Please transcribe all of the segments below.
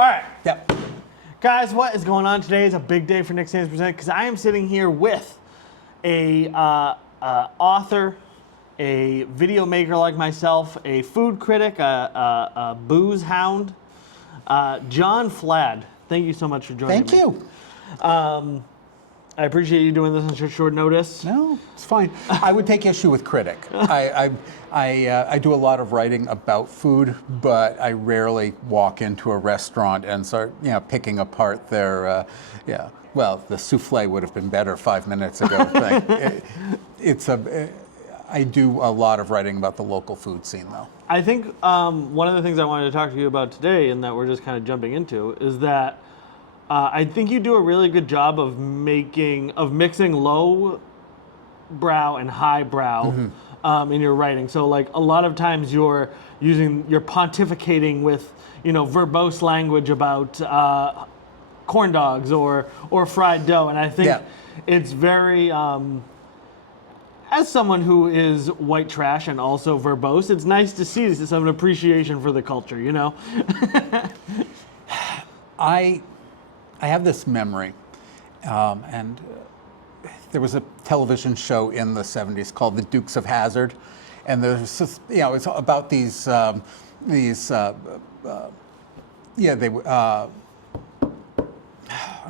right. Yep. Guys, what is going on today? Is a big day for Nick Sands Present because I am sitting here with a author, a video maker like myself, a food critic, a booze hound, John Fladd. Thank you so much for joining me. Thank you. I appreciate you doing this on such short notice. No, it's fine. I would take issue with critic. I do a lot of writing about food, but I rarely walk into a restaurant and start, picking apart their, well, the souffle would have been better 5 minutes ago. I do a lot of writing about the local food scene, though. I think one of the things I wanted to talk to you about today, and that we're just kind of jumping into, is that I think you do a really good job of mixing low brow and high brow in your writing. So like a lot of times you're pontificating with verbose language about corn dogs or fried dough, and I think it's very as someone who is white trash and also verbose, it's nice to see some appreciation for the culture, I have this memory, and there was a television show in the 70s called The Dukes of Hazzard, and there's just, it's about these I'm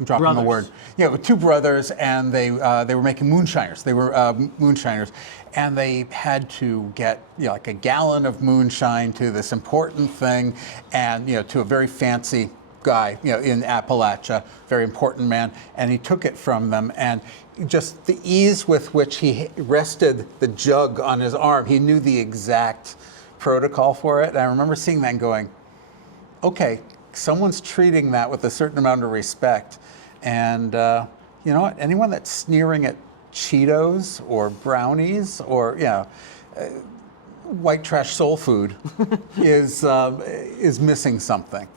dropping the word. Yeah, two brothers, and they were making moonshiners. They were moonshiners, and they had to get like a gallon of moonshine to this important thing, and to a very fancy guy, in Appalachia, very important man, and he took it from them, and just the ease with which he rested the jug on his arm, he knew the exact protocol for it. And I remember seeing that and going, okay, someone's treating that with a certain amount of respect. And you know what? Anyone that's sneering at Cheetos or brownies or white trash soul food is missing something.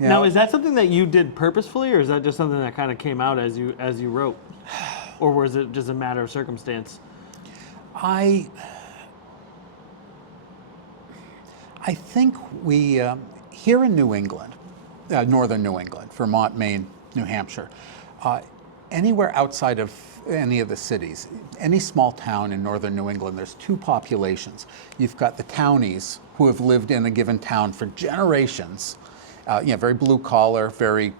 Now, is that something that you did purposefully, or is that just something that kind of came out as you wrote, or was it just a matter of circumstance? I think we here in New England, northern New England, Vermont, Maine, New Hampshire, anywhere outside of any of the cities, any small town in northern New England, there's two populations. You've got the townies who have lived in a given town for generations. Very blue collar, very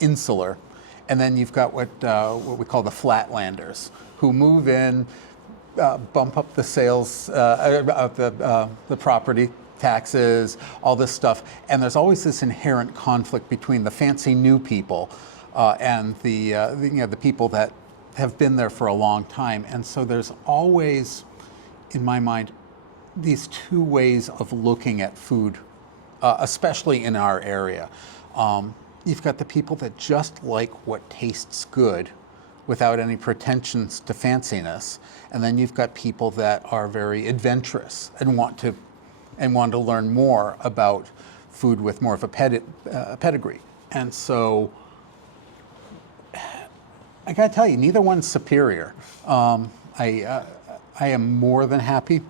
insular, and then you've got what we call the flatlanders, who move in, bump up the sales of the property taxes, all this stuff, and there's always this inherent conflict between the fancy new people and the people that have been there for a long time, and so there's always, in my mind, these two ways of looking at food. Especially in our area. You've got the people that just like what tastes good without any pretensions to fanciness. And then you've got people that are very adventurous and want to learn more about food with more of a pedigree. And so I gotta tell you, neither one's superior. I am more than happy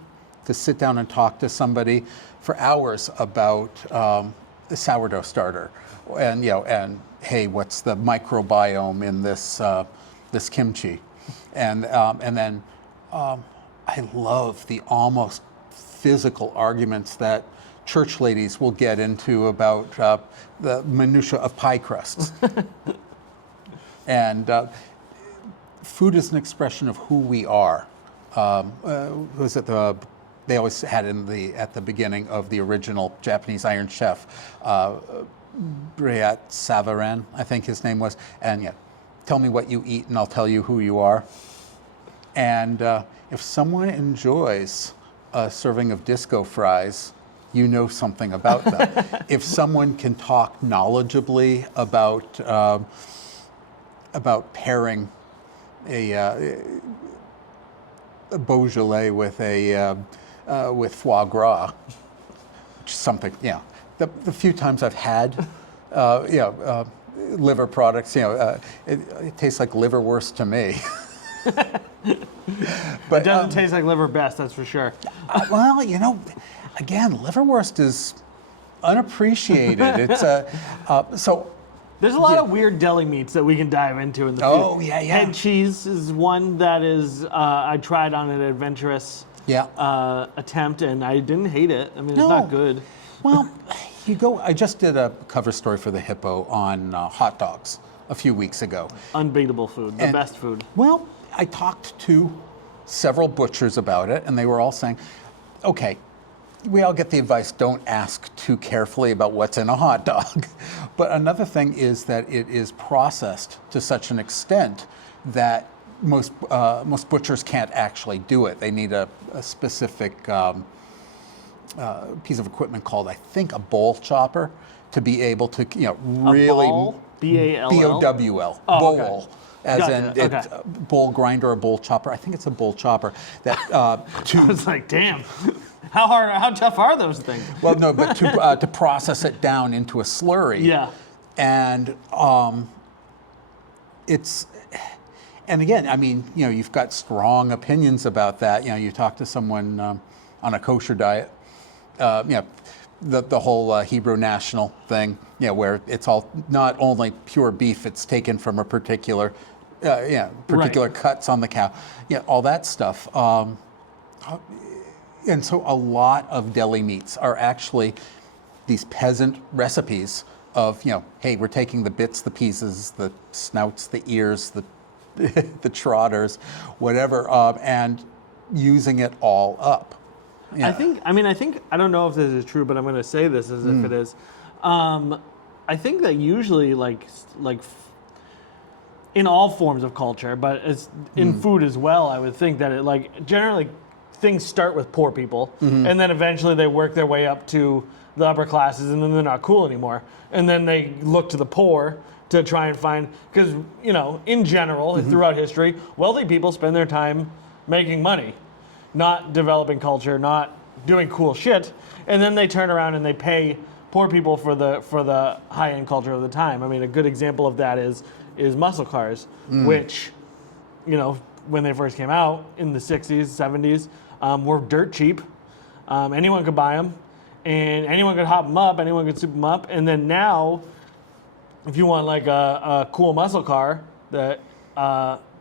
to sit down and talk to somebody for hours about the sourdough starter, and hey, what's the microbiome in this this kimchi, and then I love the almost physical arguments that church ladies will get into about the minutia of pie crusts, and food is an expression of who we are. Was it they always had at the beginning of the original Japanese Iron Chef, Briat Savarin, I think his name was, and tell me what you eat and I'll tell you who you are. And if someone enjoys a serving of disco fries, you know something about them. If someone can talk knowledgeably about pairing a Beaujolais with foie gras, which is something, the few times I've had, liver products, it tastes like liverwurst to me. But it doesn't taste like liver best, that's for sure. Well, again, liverwurst is unappreciated. It's so. There's a lot of weird deli meats that we can dive into in the food. Oh, yeah. Head cheese is one that is, I tried on an adventurous attempt, and I didn't hate it. I mean, it's not good. Well, I just did a cover story for The Hippo on hot dogs a few weeks ago. Unbeatable food, the best food. Well, I talked to several butchers about it, and they were all saying, okay, we all get the advice, don't ask too carefully about what's in a hot dog. But another thing is that it is processed to such an extent that most butchers can't actually do it. They need a specific piece of equipment called, I think, a bowl chopper to be able to, really... A bowl? B-A-L-L? B-O-W-L. Oh, bowl. Okay. As Gotcha, in it's a bowl grinder or bowl chopper. I think it's a bowl chopper. That I was like, damn. How tough are those things? Well, no, but to process it down into a slurry. Yeah. And and again, I mean, you've got strong opinions about that. You talk to someone on a kosher diet, the whole Hebrew national thing, where it's all not only pure beef, it's taken from a particular cuts on the cow, all that stuff. And so a lot of deli meats are actually these peasant recipes of, hey, we're taking the bits, the pieces, the snouts, the ears, the trotters, whatever, and using it all up. Yeah. I don't know if this is true, but I'm going to say this as if it is. I think that usually, like in all forms of culture, but it's in food as well, I would think that it generally things start with poor people, and then eventually they work their way up to the upper classes, and then they're not cool anymore. And then they look to the poor to try and find, because, in general, throughout history, wealthy people spend their time making money, not developing culture, not doing cool shit, and then they turn around and they pay poor people for the high-end culture of the time. I mean, a good example of that is muscle cars, which, when they first came out in the 60s, 70s, were dirt cheap. Anyone could buy them, and anyone could hop them up, anyone could soup them up, and then now, if you want like a cool muscle car that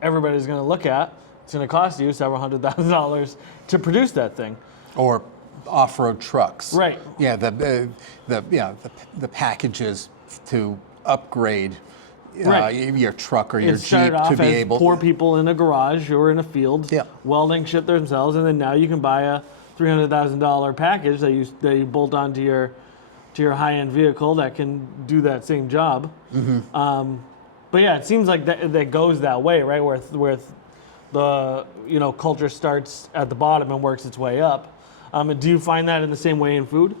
everybody's going to look at, it's going to cost you several $100,000 to produce that thing. Or off-road trucks. Right. Yeah, the packages to upgrade your truck or your Jeep to be able. Poor people in a garage or in a field welding shit themselves, and then now you can buy a $300,000 package that you bolt onto your high-end vehicle that can do that same job. But yeah, it seems like that goes that way, right? Where the culture starts at the bottom and works its way up. Do you find that in the same way in food?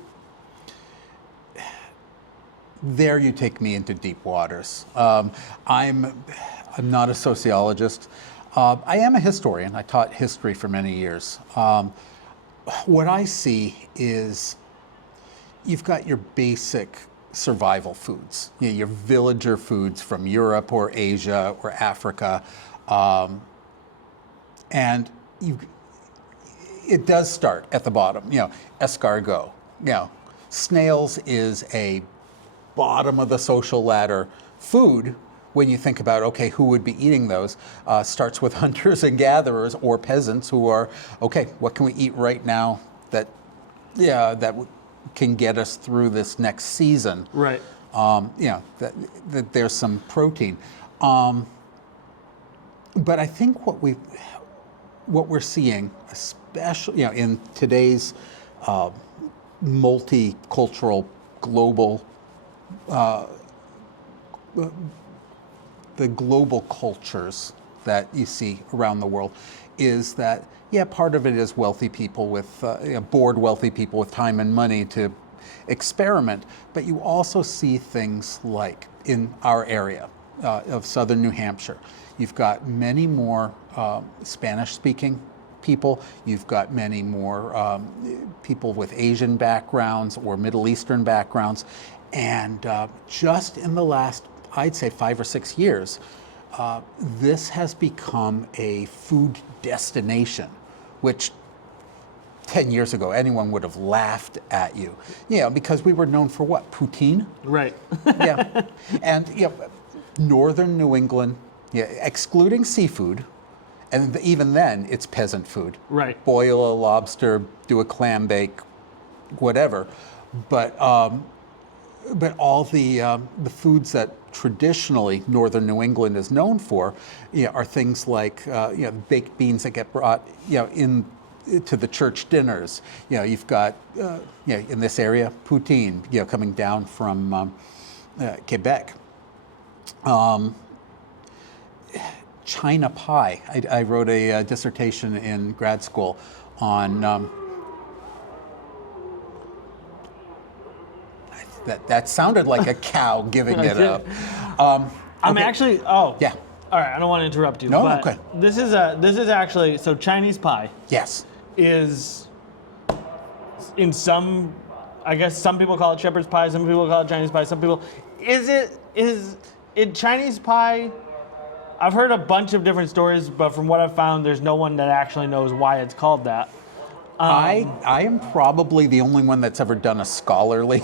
There you take me into deep waters. I'm not a sociologist. I am a historian. I taught history for many years. What I see is you've got your basic survival foods, your villager foods from Europe or Asia or Africa, and it does start at the bottom. Escargot. Snails is a bottom of the social ladder food when you think about, okay, who would be eating those? Starts with hunters and gatherers or peasants who are, okay, what can we eat right now that can get us through this next season? Right. That there's some protein. But I think what we're seeing, especially in today's multicultural global the global cultures that you see around the world, is that part of it is wealthy people with bored wealthy people with time and money to experiment, but you also see things like in our area of southern New Hampshire, you've got many more Spanish-speaking people. You've got many more people with Asian backgrounds or Middle Eastern backgrounds. And just in the last, I'd say 5 or 6 years, this has become a food destination, which 10 years ago, anyone would have laughed at you. Because we were known for what? Poutine? Right. Yeah. And northern New England, excluding seafood, and even then, it's peasant food. Right. Boil a lobster, do a clam bake, whatever. But all the foods that traditionally northern New England is known for, are things like baked beans that get brought in to the church dinners. You've got in this area poutine coming down from Quebec. China pie. I wrote a dissertation in grad school on that sounded like a cow giving it up. I'm actually. Oh. Yeah. All right. I don't want to interrupt you. No, but okay. This is actually so Chinese pie. Yes. Is in some, I guess some people call it shepherd's pie. Some people call it Chinese pie. Some people. Is it Chinese pie? I've heard a bunch of different stories, but from what I've found, there's no one that actually knows why it's called that. I am probably the only one that's ever done a scholarly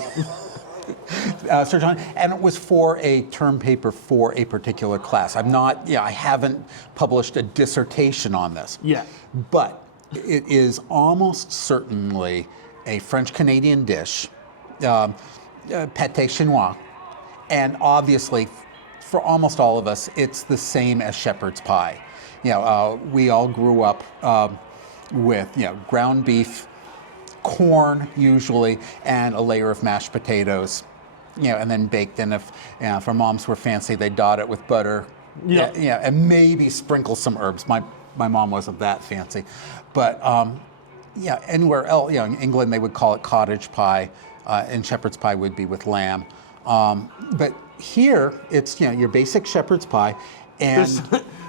search on it, and it was for a term paper for a particular class. I haven't published a dissertation on this. Yeah. But it is almost certainly a French-Canadian dish, pâté chinois, and obviously, for almost all of us, it's the same as shepherd's pie. We all grew up with ground beef, corn usually, and a layer of mashed potatoes, and then baked. And if our moms were fancy, they dot it with butter, and maybe sprinkle some herbs. My mom wasn't that fancy, but anywhere else, in England they would call it cottage pie, and shepherd's pie would be with lamb. But here it's your basic shepherd's pie, and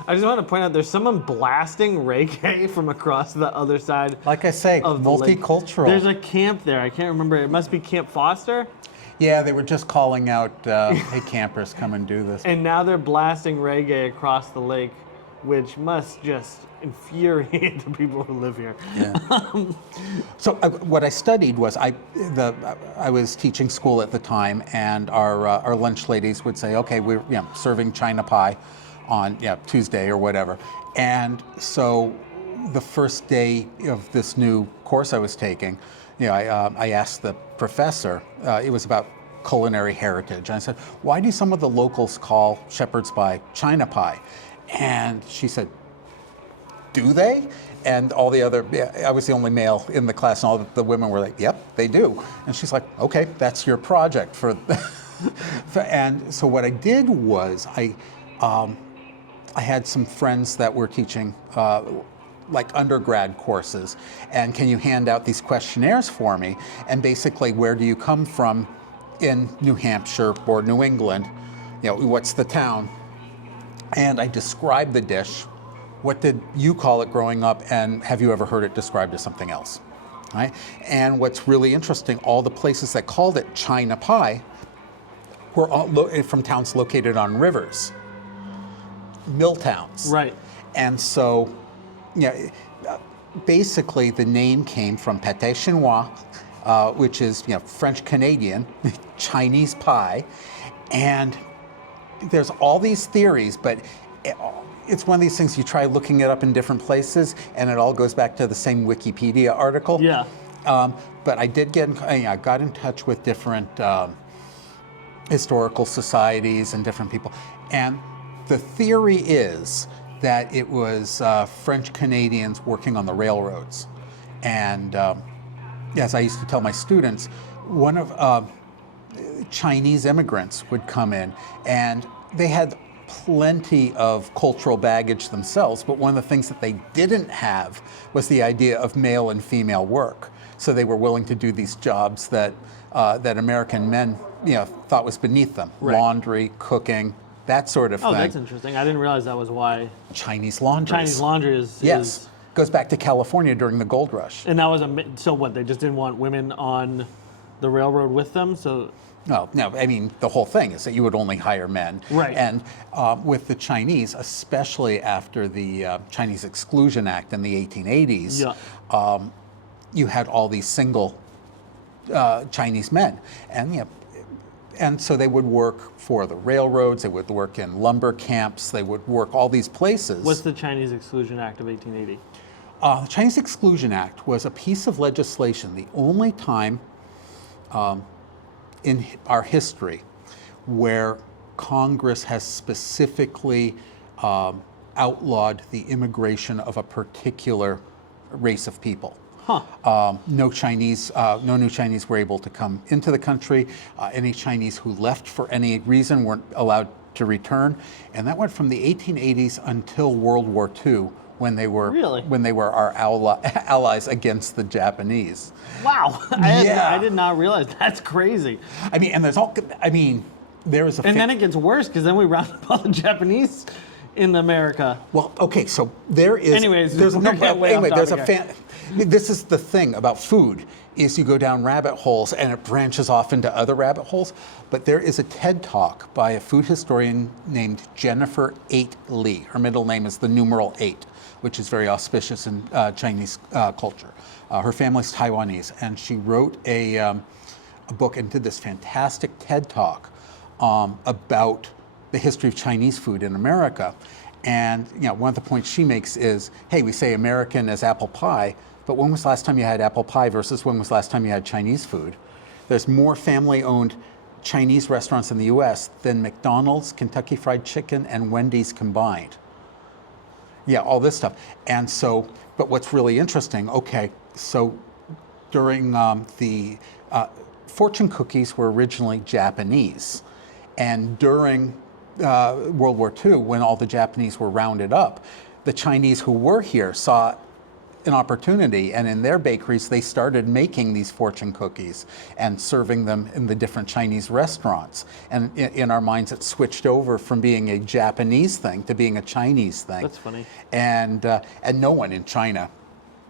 I just want to point out there's someone blasting reggae from across the other side. Like I say, multicultural. There's a camp there. I can't remember. It must be Camp Foster. Yeah, they were just calling out, hey campers, come and do this. And now they're blasting reggae across the lake, which must just infuriate the people who live here. Yeah. So what I studied was I was teaching school at the time, and our lunch ladies would say, okay, we're serving China pie on Tuesday or whatever. And so the first day of this new course I was taking, I asked the professor, it was about culinary heritage. And I said, why do some of the locals call shepherd's pie China pie? And she said, do they? And all the other, I was the only male in the class, and all the women were like, yep, they do. And she's like, okay, that's your project for. And so what I did was I had some friends that were teaching like undergrad courses, and can you hand out these questionnaires for me? And basically, where do you come from in New Hampshire or New England? What's the town? And I described the dish. What did you call it growing up, and have you ever heard it described as something else? Right? And what's really interesting, all the places that called it China pie were all from towns located on rivers, mill towns. Right. And so, basically the name came from pâté chinois, which is French Canadian, Chinese pie, and there's all these theories, but it's one of these things you try looking it up in different places, and it all goes back to the same Wikipedia article. Yeah. But I did I got in touch with different historical societies and different people, and the theory is that it was French Canadians working on the railroads, and as I used to tell my students, one of Chinese immigrants would come in, and they had plenty of cultural baggage themselves, but one of the things that they didn't have was the idea of male and female work. So they were willing to do these jobs that that American men thought was beneath them. Right. Laundry, cooking, that sort of thing. Oh, that's interesting. I didn't realize that was why. Chinese laundry. Chinese laundry is. Yes. Goes back to California during the gold rush. And that was so what, they just didn't want women on the railroad with them? So. No, I mean, the whole thing is that you would only hire men. Right. And with the Chinese, especially after the Chinese Exclusion Act in the 1880s, you had all these single Chinese men, and and so they would work for the railroads, they would work in lumber camps, they would work all these places. What's the Chinese Exclusion Act of 1880? The Chinese Exclusion Act was a piece of legislation, the only time in our history where Congress has specifically outlawed the immigration of a particular race of people. Huh. No new Chinese were able to come into the country. Any Chinese who left for any reason weren't allowed to return, and that went from the 1880s until World War II, when they were our allies against the Japanese. Wow. I did not realize. That's crazy. I mean, and there is a. And then it gets worse because then we round up all the Japanese in America. Well, okay, so there is. Anyways, there's there's This is the thing about food, is you go down rabbit holes and it branches off into other rabbit holes. But there is a TED Talk by a food historian named Jennifer 8 Lee. Her middle name is the numeral 8, which is very auspicious in Chinese culture. Her family's Taiwanese, and she wrote a book and did this fantastic TED Talk about the history of Chinese food in America. And one of the points she makes is, hey, we say American as apple pie, but when was the last time you had apple pie versus when was the last time you had Chinese food? There's more family-owned Chinese restaurants in the US than McDonald's, Kentucky Fried Chicken, and Wendy's combined. Yeah, all this stuff. And so, but what's really interesting, okay, so during the fortune cookies were originally Japanese, and during World War II, when all the Japanese were rounded up, the Chinese who were here saw an opportunity, and in their bakeries they started making these fortune cookies and serving them in the different Chinese restaurants. And in our minds it switched over from being a Japanese thing to being a Chinese thing. That's funny. And no one in China,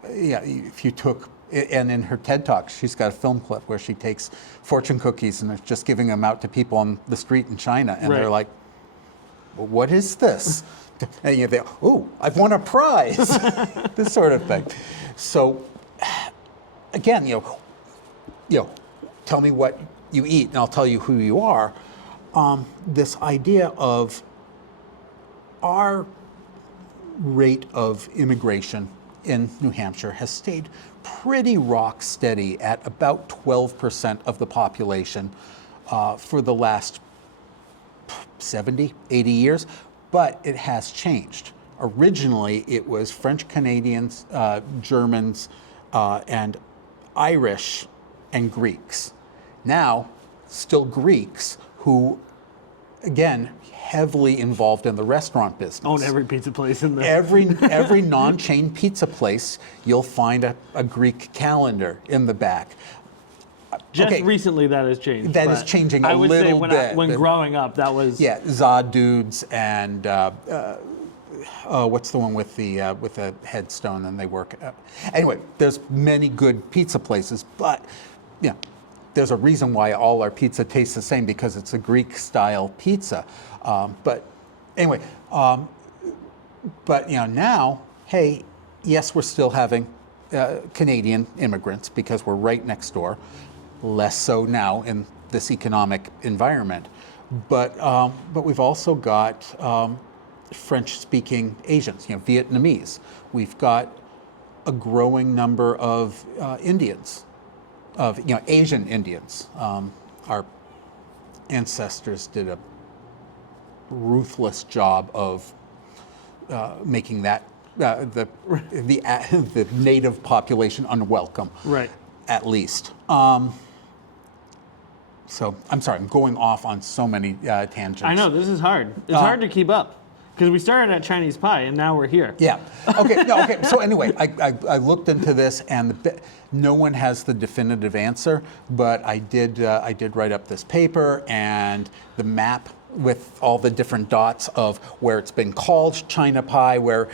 if you took, and in her TED Talk, she's got a film clip where she takes fortune cookies and is just giving them out to people on the street in China, and they're like, well, what is this? And you think, oh, I've won a prize, this sort of thing. So, again, tell me what you eat, and I'll tell you who you are. This idea of our rate of immigration in New Hampshire has stayed pretty rock steady at about 12% of the population for the last 70, 80 years, but it has changed. Originally, it was French Canadians, Germans, and Irish and Greeks. Now, still Greeks who, again, heavily involved in the restaurant business. Own every pizza place in there. Every non-chain pizza place, you'll find a Greek calendar in the back. Just recently that has changed. That is changing a little bit. I would say when growing up, that was... Yeah, Za dudes and what's the one with the headstone and they work... Anyway, there's many good pizza places, but there's a reason why all our pizza tastes the same, because it's a Greek-style pizza. But anyway, now, hey, yes, we're still having Canadian immigrants because we're right next door. Less so now in this economic environment, but we've also got French-speaking Asians, Vietnamese. We've got a growing number of Indians, of Asian Indians. Our ancestors did a ruthless job of making that the native population unwelcome, right? At least. So I'm sorry, I'm going off on so many tangents. I know, this is hard. It's hard to keep up because we started at Chinese pie and now we're here. Yeah. Okay. So anyway, I looked into this, and no one has the definitive answer, but I did write up this paper and the map with all the different dots of where it's been called China pie, where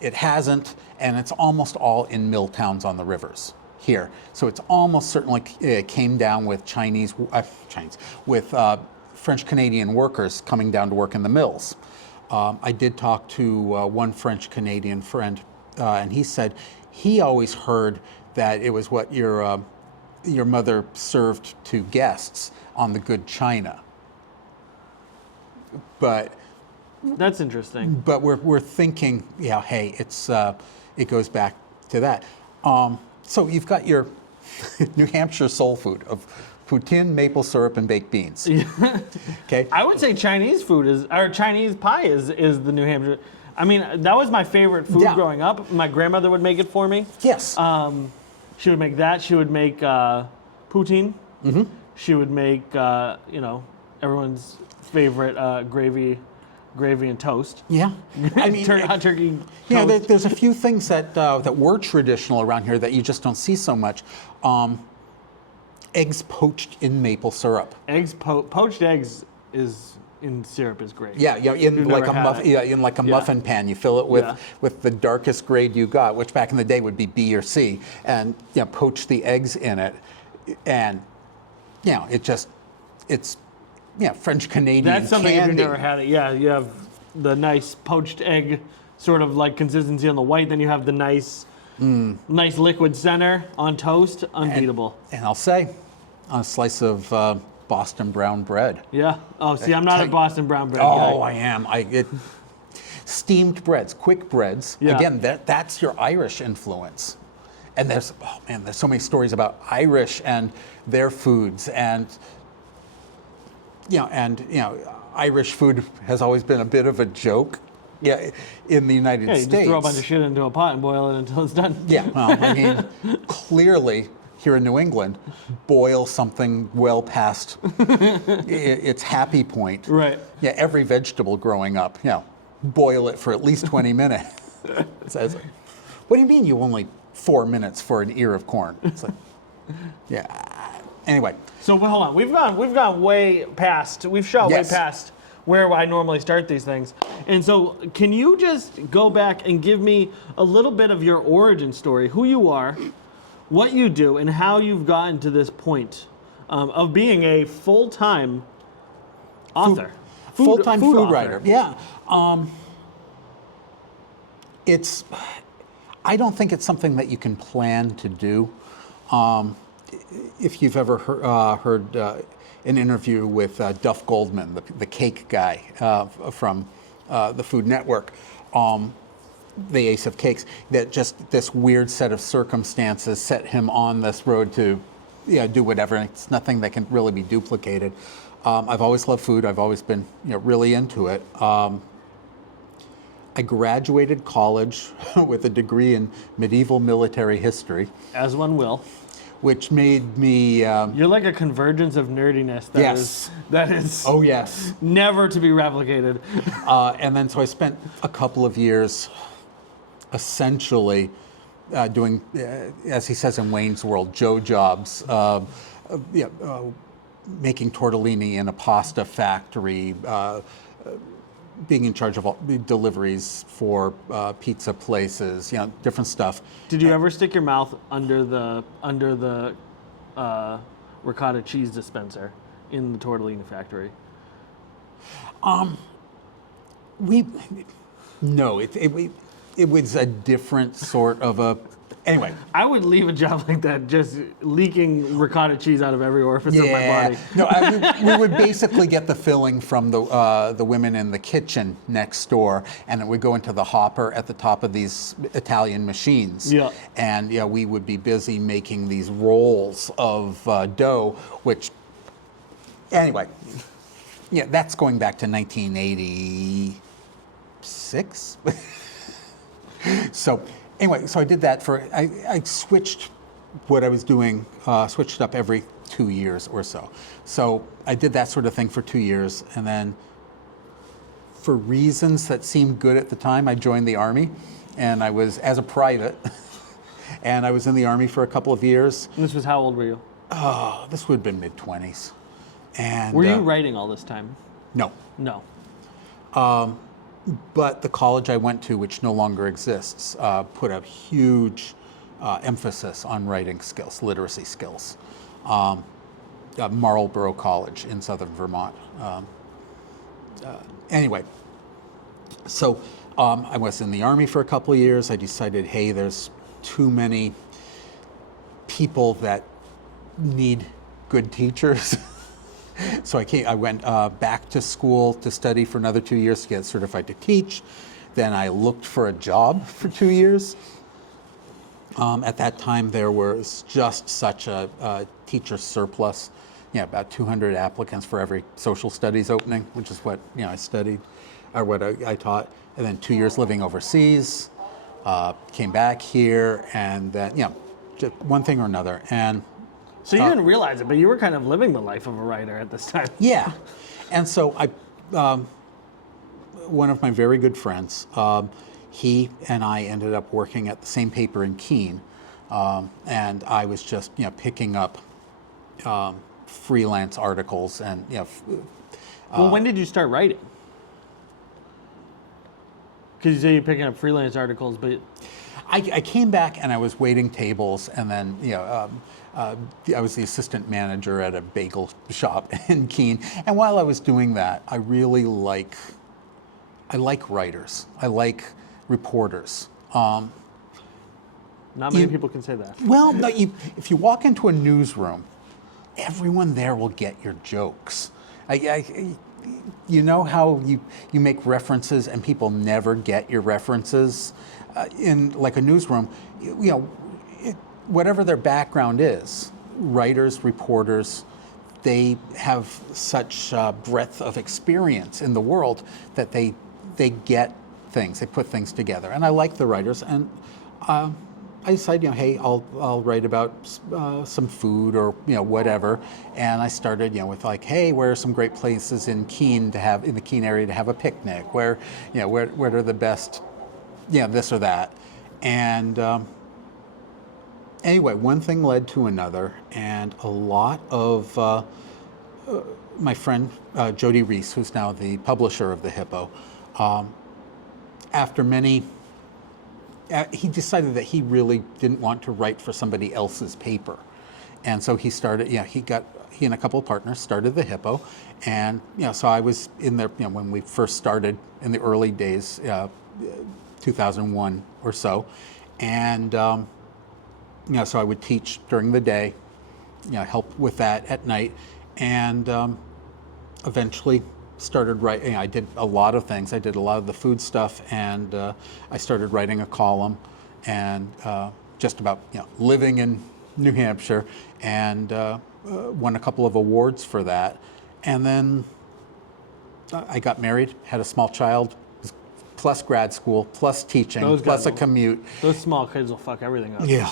it hasn't, and it's almost all in mill towns on the rivers here. So it's almost certainly came down with with French Canadian workers coming down to work in the mills. I did talk to one French Canadian friend, and he said he always heard that it was what your mother served to guests on the good china. But That's interesting. we're thinking, yeah, hey, it goes back to that. So you've got your New Hampshire soul food of poutine, maple syrup, and baked beans. Okay. I would say Chinese food or Chinese pie is the New Hampshire. I mean, that was my favorite food Yeah. growing up. My grandmother would make it for me. Yes. She would make that. She would make poutine. Mm-hmm. She would make, everyone's favorite gravy and toast. Yeah. I mean, Hot turkey yeah, toast. there's a few things that were traditional around here that you just don't see so much. Eggs poached in maple syrup. Poached eggs in syrup is great. Yeah, in You've like never a had it. in like a Yeah. muffin pan. You fill it with the darkest grade you got, which back in the day would be B or C, and poach the eggs in it, and it's French Canadian That's something if candy. you've never had it. Yeah, you have the nice poached egg sort of like consistency on the white, then you have the nice liquid center on toast. Unbeatable. And I'll say, on a slice of Boston brown bread. Yeah. Oh, see, I'm not a Boston brown bread Oh, guy. I am. Steamed breads, quick breads. Yeah. Again, that's your Irish influence. And there's so many stories about Irish and their foods, and Irish food has always been a bit of a joke. Yeah, in the United Yeah, you States. just throw a bunch of shit into a pot and boil it until it's done. Yeah, well, I mean, clearly here in New England, boil something well past its happy point. Right. Yeah, every vegetable growing up, boil it for at least 20 minutes. It says, what do you mean you only 4 minutes for an ear of corn? It's like, yeah. Anyway. So hold on, we've gone way past. We've shot Yes. way past where I normally start these things. And so, can you just go back and give me a little bit of your origin story, who you are, what you do, and how you've gotten to this point of being a full-time author, Full-time food author. writer. Yeah. I don't think it's something that you can plan to do. If you've ever heard an interview with Duff Goldman, the cake guy from the Food Network, the ace of cakes, that just this weird set of circumstances set him on this road to do whatever. It's nothing that can really be duplicated. I've always loved food. I've always been really into it. I graduated college with a degree in medieval military history, As one will. which made me You're like a convergence of nerdiness Yes. that is oh yes. never to be replicated. And then so I spent a couple of years essentially doing, as he says in Wayne's World, Joe jobs, making tortellini in a pasta factory, being in charge of all the deliveries for pizza places, different stuff. Did you ever stick your mouth under the ricotta cheese dispenser in the tortellini factory? No, it was a different sort of a. Anyway. I would leave a job like that, just leaking ricotta cheese out of every orifice of my body. No, we would basically get the filling from the women in the kitchen next door, and it would go into the hopper at the top of these Italian machines. Yeah. And we would be busy making these rolls of dough, which, anyway, that's going back to 1986. So I did that I switched what I was doing, switched up every 2 years or so. So I did that sort of thing for 2 years, and then for reasons that seemed good at the time, I joined the Army, and I was, as a private, and I was in the Army for a couple of years. And this was how old were you? This would have been mid-20s. And Were you writing all this time? No. No. But the college I went to, which no longer exists, put a huge emphasis on writing skills, literacy skills. Marlborough College in southern Vermont. Anyway, so I was in the Army for a couple of years. I decided, hey, there's too many people that need good teachers. So I went back to school to study for another 2 years to get certified to teach. Then I looked for a job for 2 years. At that time, there was just such a teacher surplus. Yeah, about 200 applicants for every social studies opening, which is what I studied, or what I taught. And then 2 years living overseas, came back here, and then just one thing or another. And so you didn't realize it, but you were kind of living the life of a writer at this time. yeah, and so one of my very good friends, he and I ended up working at the same paper in Keene, and I was just picking up freelance articles and Well, when did you start writing? Because you say you're picking up freelance articles, but I came back and I was waiting tables, and then I was the assistant manager at a bagel shop in Keene, and while I was doing that, I really like writers. I like reporters. not many people can say that. Well, no, if you walk into a newsroom, everyone there will get your jokes. You know how you make references and people never get your references? In like a newsroom, whatever their background is, writers, reporters, they have such breadth of experience in the world that they get things, they put things together. And I like the writers, and I decided, hey, I'll write about some food or whatever. And I started, with like, hey, where are some great places in Keene in the Keene area to have a picnic? Where are the best, this or that. And anyway, one thing led to another, and a lot of my friend Jody Reese, who's now the publisher of the Hippo, after many. He decided that he really didn't want to write for somebody else's paper. And so he started, he and a couple of partners started the Hippo. And, so I was in there, when we first started in the early days, 2001 or so. And, so I would teach during the day, help with that at night. And eventually started writing. I did a lot of things. I did a lot of the food stuff, and I started writing a column, and just about living in New Hampshire, and won a couple of awards for that. And then I got married, had a small child, plus grad school, plus teaching, plus a commute. Those small kids will fuck everything up. Yeah.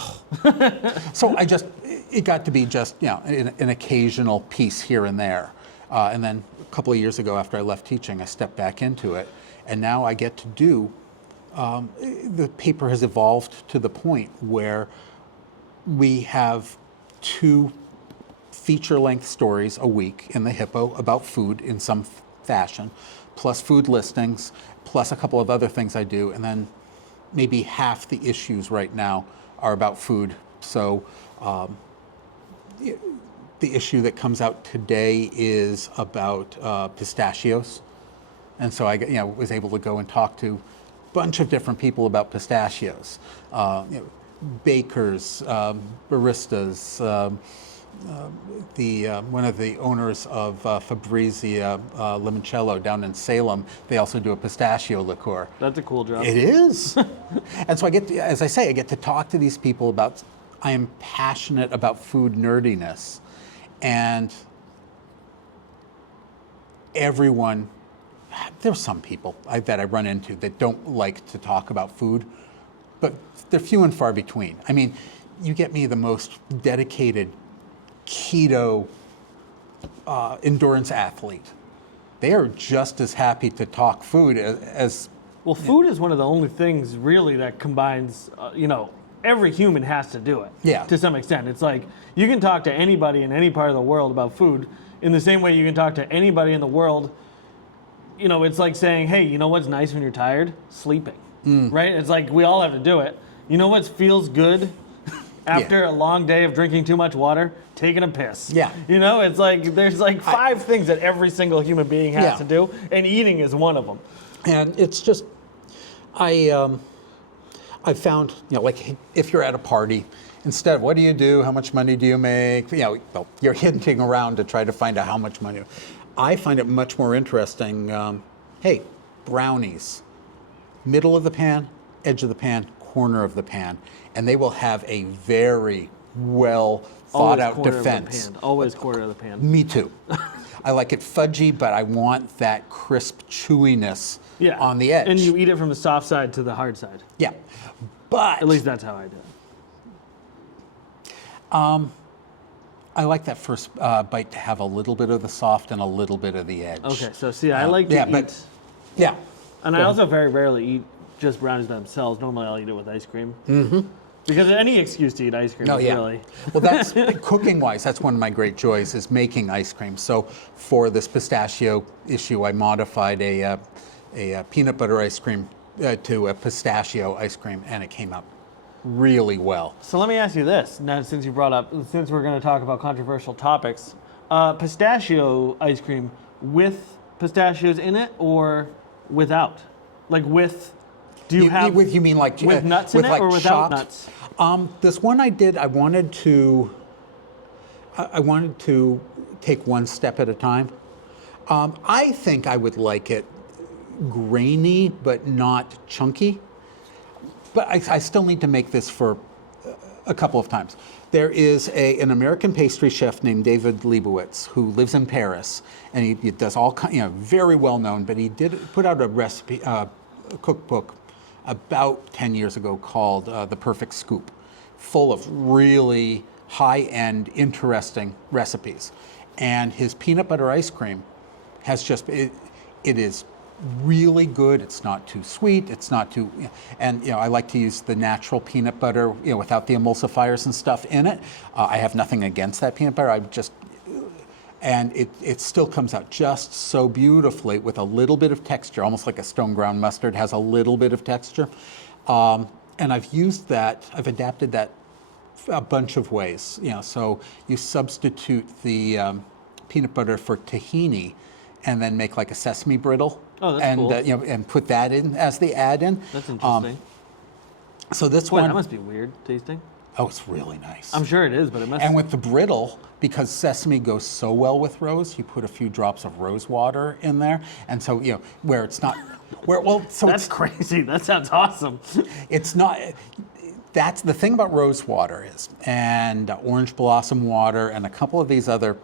So it got to be just an occasional piece here and there. And then a couple of years ago, after I left teaching, I stepped back into it. And now I get to do, the paper has evolved to the point where we have 2 feature-length stories a week in the Hippo about food in some fashion, plus food listings, plus a couple of other things I do. And then maybe half the issues right now are about food. So the issue that comes out today is about pistachios, and so I was able to go and talk to a bunch of different people about pistachios, bakers, baristas. One of the owners of Fabrizia Limoncello down in Salem, they also do a pistachio liqueur. That's a cool job. It is, and so I get to talk to these people about. I am passionate about food nerdiness. And everyone, there's some people that I run into that don't like to talk about food, but they're few and far between. I mean, you get me the most dedicated keto endurance athlete. They are just as happy to talk food as well, food is one of the only things really that combines, every human has to do it. Yeah. To some extent. It's like you can talk to anybody in any part of the world about food in the same way you can talk to anybody in the world. It's like saying, hey, you know what's nice when you're tired? Sleeping. Right? It's like we all have to do it. You know what feels good after a long day of drinking too much water? Taking a piss. Yeah. It's like there's like 5 things that every single human being has to do, and eating is one of them. And it's just, I've found, like if you're at a party, instead of what do you do, how much money do you make, well, you're hinting around to try to find out how much money. I find it much more interesting, hey, brownies, middle of the pan, edge of the pan, corner of the pan, and they will have a very well thought out defense. Always quarter of the pan. Me too. I like it fudgy, but I want that crisp chewiness on the edge. And you eat it from the soft side to the hard side. Yeah. But at least that's how I do it. I like that first bite to have a little bit of the soft and a little bit of the edge. Okay, so see, I like to eat. Yeah. And I also very rarely eat just brownies by themselves. Normally I'll eat it with ice cream. Mm-hmm. Because any excuse to eat ice cream is really... Well, that's cooking-wise, that's one of my great joys is making ice cream. So for this pistachio issue, I modified a peanut butter ice cream to a pistachio ice cream, and it came out really well. So let me ask you this, now since we're going to talk about controversial topics, pistachio ice cream with pistachios in it or without? Like with... You mean like with nuts in it or without nuts? This one I did. I wanted to take one step at a time. I think I would like it grainy but not chunky. But I still need to make this for a couple of times. There is an American pastry chef named David Leibowitz who lives in Paris, and he does all very well known. But he did put out a recipe, a cookbook about 10 years ago called The Perfect Scoop, full of really high-end, interesting recipes. And his peanut butter ice cream has it is really good. It's not too sweet. It's not too, and I like to use the natural peanut butter, without the emulsifiers and stuff in it. I have nothing against that peanut butter. And it still comes out just so beautifully with a little bit of texture, almost like a stone ground mustard has a little bit of texture. And I've adapted that a bunch of ways. So you substitute the peanut butter for tahini and then make like a sesame brittle. Oh, that's cool. And put that in as the add-in. That's interesting. So this one... that must be weird tasting. Oh, it's really nice. I'm sure it is, but it must... And with the brittle, because sesame goes so well with rose, you put a few drops of rose water in there. And so, where it's not... That's crazy. That sounds awesome. It's not... That's the thing about rose water and orange blossom water, and a couple of these other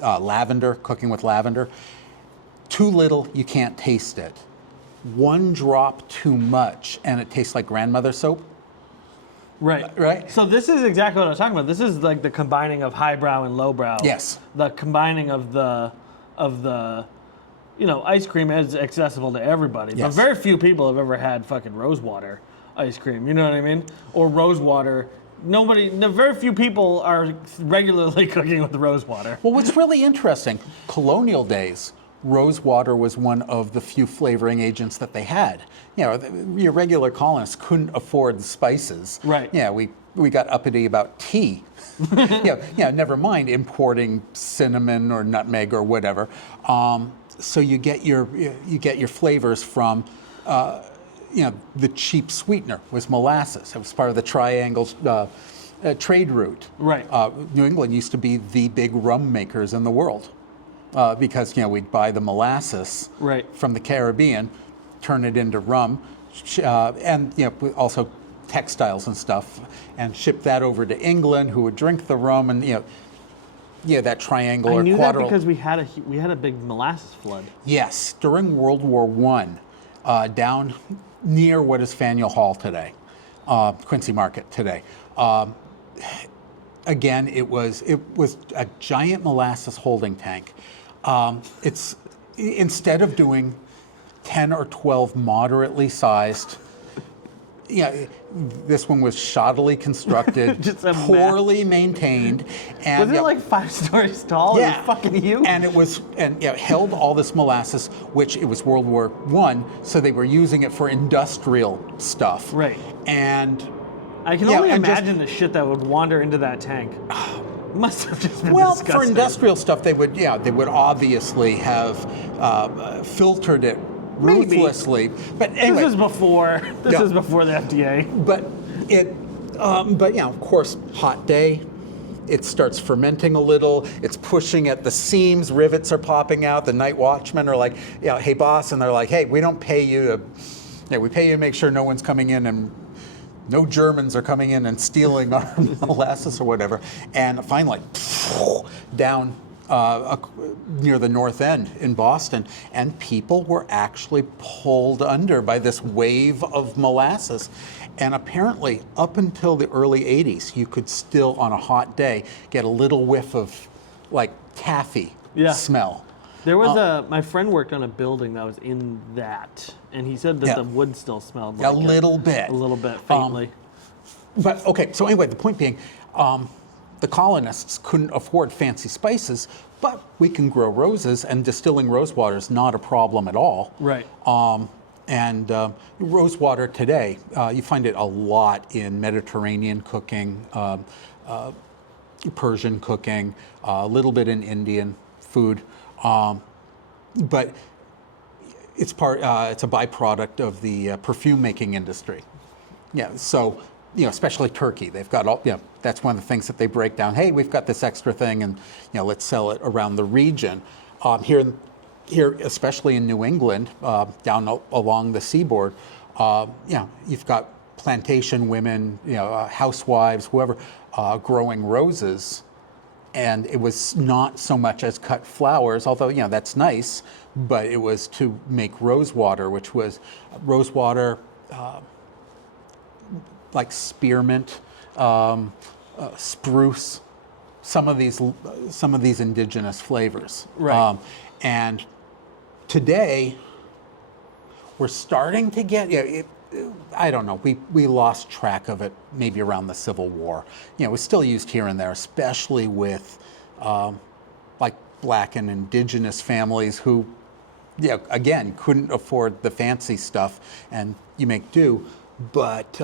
lavender, cooking with lavender, too little, you can't taste it. One drop too much, and it tastes like grandmother soap. Right. So this is exactly what I was talking about. This is like the combining of highbrow and lowbrow. Yes. The combining of the ice cream is accessible to everybody. Yes. But very few people have ever had fucking rose water ice cream. You know what I mean? Or rose water. Very few people are regularly cooking with rose water. Well, what's really interesting, colonial days, rose water was one of the few flavoring agents that they had. Your regular colonists couldn't afford the spices. Right. Yeah, we got uppity about tea. Never mind importing cinnamon or nutmeg or whatever. So you get your flavors from the cheap sweetener was molasses. It was part of the triangle trade route. Right. New England used to be the big rum makers in the world. Because we'd buy the molasses from the Caribbean, turn it into rum, and also textiles and stuff, and ship that over to England, who would drink the rum, and that triangular. I knew quadral. That because we had a big molasses flood. Yes, during World War I, down near what is Faneuil Hall today, Quincy Market today. Again, it was a giant molasses holding tank. It's instead of doing 10 or 12 moderately sized, this one was shoddily constructed, poorly maintained, and was it like 5 stories tall? Yeah, it was fucking huge. And it held all this molasses, which it was World War I, so they were using it for industrial stuff. Right. And I can only imagine the shit that would wander into that tank. Must have just been disgusting. For industrial stuff, they would obviously have filtered it Maybe. ruthlessly. But anyway, This is before. This Yeah. is before the FDA. but of course, hot day. It starts fermenting a little. It's pushing at the seams. Rivets are popping out. The night watchmen are like, hey, boss. And they're like, hey, we don't pay you we pay you to make sure no one's coming in and no Germans are coming in and stealing our molasses or whatever. And finally, down near the North End in Boston, and people were actually pulled under by this wave of molasses. And apparently, up until the early 80s, you could still, on a hot day, get a little whiff of like taffy smell. There was my friend worked on a building that was in that, and he said that the wood still smelled like a little bit. A little bit, faintly. But okay, so anyway, the point being, the colonists couldn't afford fancy spices, but we can grow roses, and distilling rose water is not a problem at all. Right. And rose water today, you find it a lot in Mediterranean cooking, Persian cooking, a little bit in Indian food, but it's a byproduct of the perfume making industry. Yeah, so especially Turkey, they've got all. That's one of the things that they break down. Hey, we've got this extra thing, and let's sell it around the region. Here, especially in New England, down along the seaboard, you've got plantation women, housewives, whoever, growing roses, and it was not so much as cut flowers, although that's nice, but it was to make rose water, which was rose water like spearmint, spruce, some of these indigenous flavors, Right. And today, we're starting to get, I don't know, we lost track of it maybe around the Civil War. It was still used here and there, especially with like Black and indigenous families who, again, couldn't afford the fancy stuff, and you make do. But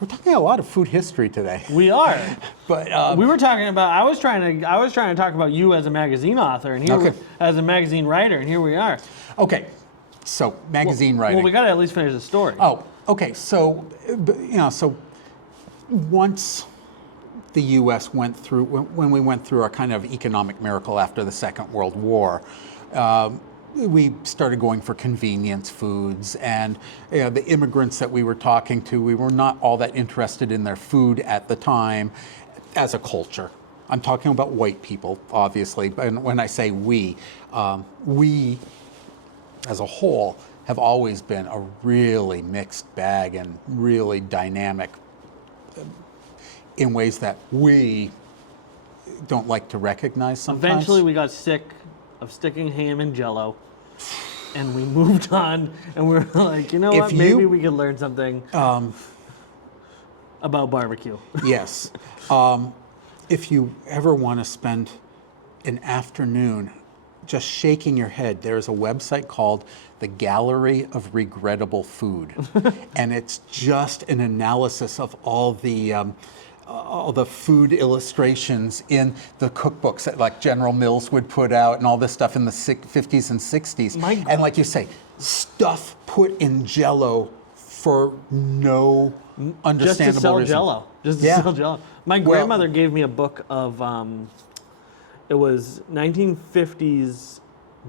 we're talking a lot of food history today. We are. But we were talking about. I was trying to talk about you as a magazine author, and here as a magazine writer, and here we are. Okay, so magazine writing. Well, we got to at least finish the story. Oh, okay. So, so once the U.S. went through, when we went through our kind of economic miracle after the Second World War, we started going for convenience foods, and the immigrants that we were talking to, we were not all that interested in their food at the time as a culture. I'm talking about white people, obviously, and when I say we as a whole have always been a really mixed bag and really dynamic in ways that we don't like to recognize sometimes. Eventually, we got sick of sticking ham in Jell-O, and we moved on, and we were like, what? Maybe we could learn something about barbecue. Yes. If you ever want to spend an afternoon just shaking your head, there's a website called the Gallery of Regrettable Food, and it's just an analysis of all the food illustrations in the cookbooks that like General Mills would put out and all this stuff in the 50s and 60s. And like you say, stuff put in Jell-O for no understandable reason. Just to sell Jell-O. My grandmother gave me a book of, it was 1950s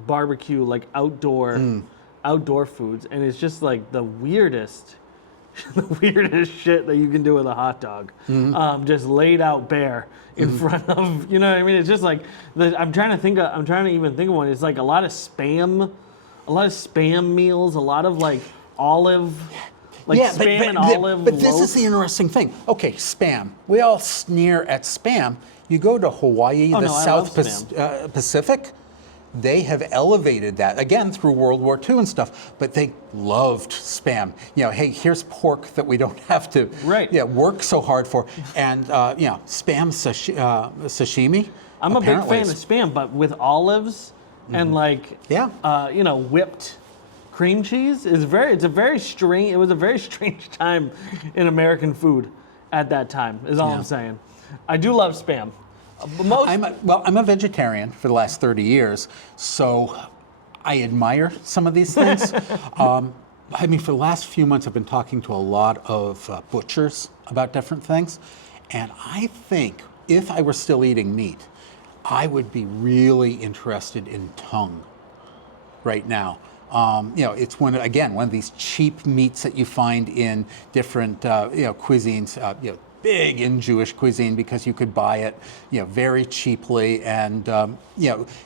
barbecue, like outdoor foods, and it's just like the weirdest shit that you can do with a hot dog, just laid out bare in front of, what I mean? It's just like, I'm trying to even think of one. It's like a lot of spam meals, a lot of like olive, spam and olive. But this is the interesting thing. Okay, spam. We all sneer at spam. You go to Hawaii, South Pacific, they have elevated that, again, through World War II and stuff, but they loved spam. Hey, here's pork that we don't have to work so hard for. And, spam sashimi. I'm a big fan of spam, but with olives and whipped cream cheese, it was a very strange time in American food at that time, is all I'm saying. I do love spam. I'm a vegetarian for the last 30 years, so I admire some of these things. I mean, for the last few months, I've been talking to a lot of butchers about different things. And I think if I were still eating meat, I would be really interested in tongue right now. It's one of these cheap meats that you find in different cuisines. Big in Jewish cuisine because you could buy it, very cheaply, and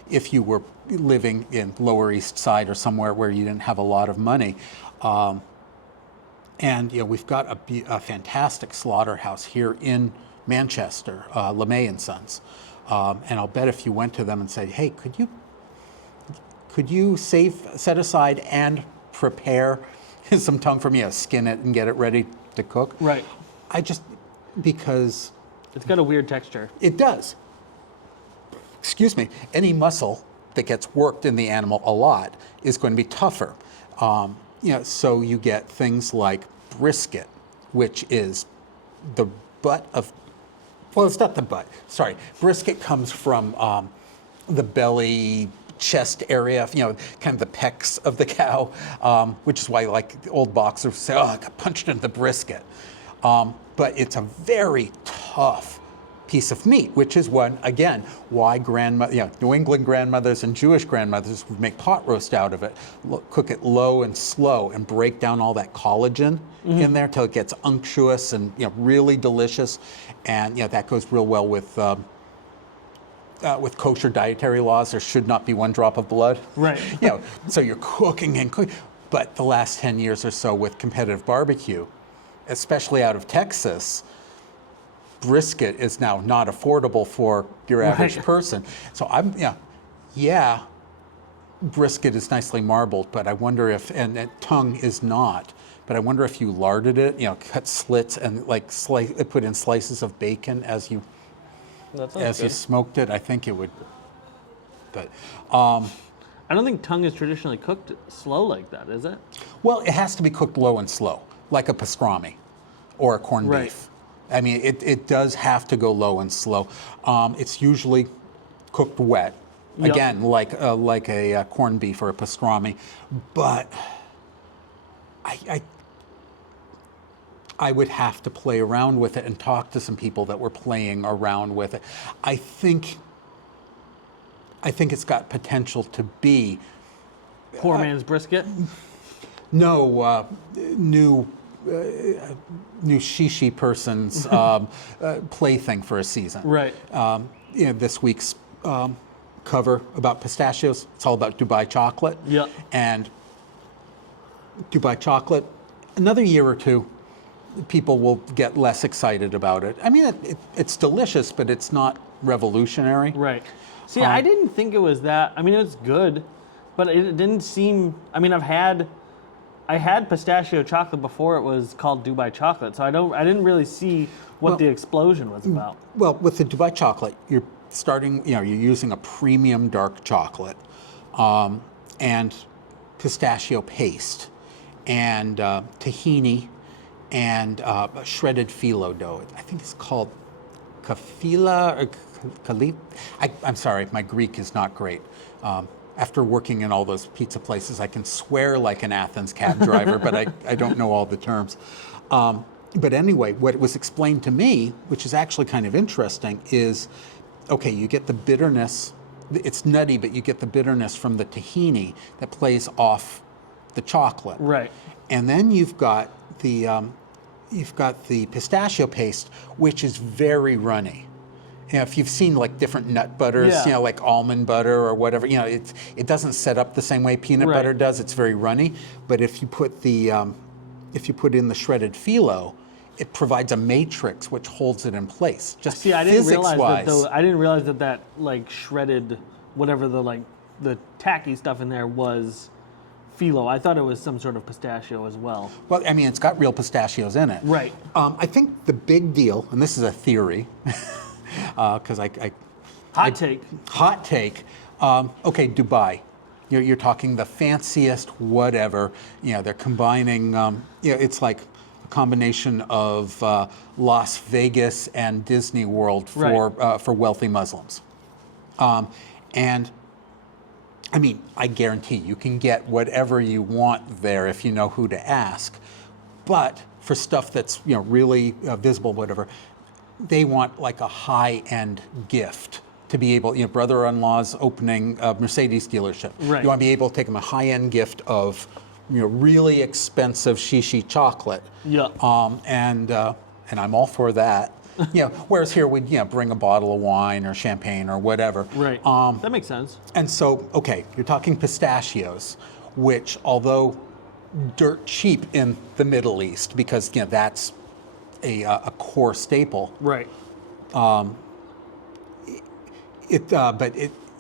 if you were living in Lower East Side or somewhere where you didn't have a lot of money. We've got a fantastic slaughterhouse here in Manchester, LeMay and Sons, and I'll bet if you went to them and said, "Hey, could you set aside and prepare some tongue for me, skin it and get it ready to cook?" Right. Because it's got a weird texture. It does. Excuse me. Any muscle that gets worked in the animal a lot is going to be tougher. So you get things like brisket, which is the butt of, well, it's not the butt. Sorry. Brisket comes from the belly, chest area, kind of the pecs of the cow, which is why, like, the old boxers say, "Oh, I got punched into the brisket." But it's a very tough piece of meat, which is why New England grandmothers and Jewish grandmothers would make pot roast out of it, cook it low and slow, and break down all that collagen in there till it gets unctuous and really delicious. And that goes real well with kosher dietary laws. There should not be one drop of blood. Right. So you're cooking and cooking. But the last 10 years or so with competitive barbecue, especially out of Texas, brisket is now not affordable for your average person. So brisket is nicely marbled, but I wonder if, and tongue is not, but I wonder if you larded it, cut slits and put in slices of bacon as you smoked it. I think it would, but. I don't think tongue is traditionally cooked slow like that, is it? Well, it has to be cooked low and slow, like a pastrami or a corned beef. I mean, it does have to go low and slow. It's usually cooked wet, again, like a corned beef or a pastrami. But I would have to play around with it and talk to some people that were playing around with it. I think it's got potential to be poor man's brisket. No, new shishi person's plaything for a season. Right. This week's cover about pistachios, it's all about Dubai chocolate. Yeah. And Dubai chocolate, another year or two, people will get less excited about it. I mean, it's delicious, but it's not revolutionary. Right. See, I didn't think it was that. I mean, it's good, but it didn't seem. I mean, I had pistachio chocolate before it was called Dubai chocolate, so I didn't really see what the explosion was about. Well, with the Dubai chocolate, you're using a premium dark chocolate, and pistachio paste, and tahini, and shredded phyllo dough. I think it's called kafila or kalip. I'm sorry, my Greek is not great. After working in all those pizza places, I can swear like an Athens cab driver, but I don't know all the terms. But anyway, what was explained to me, which is actually kind of interesting, is, okay, you get the bitterness. It's nutty, but you get the bitterness from the tahini that plays off the chocolate. Right. And then you've got the pistachio paste, which is very runny. If you've seen like different nut butters, like almond butter or whatever, it doesn't set up the same way peanut butter does. It's very runny. But if you put in the shredded phyllo, it provides a matrix which holds it in place. Just see, I didn't realize physics-wise. that though. I didn't realize that like shredded, whatever the tacky stuff in there was phyllo. I thought it was some sort of pistachio as well. Well, I mean, it's got real pistachios in it. Right. I think the big deal, and this is a theory. Because Hot take. Okay, Dubai. You're talking the fanciest whatever. They're combining. It's like a combination of Las Vegas and Disney World for wealthy Muslims. And I mean, I guarantee you can get whatever you want there if you know who to ask. But for stuff that's really visible, whatever, they want like a high-end gift to be able. Brother-in-law's opening a Mercedes dealership. Right. You want to be able to take them a high-end gift of really expensive shishi chocolate. Yeah. And I'm all for that. Whereas here we'd bring a bottle of wine or champagne or whatever. Right. That makes sense. And so, okay, you're talking pistachios, which although dirt cheap in the Middle East because that's a core staple. Right. But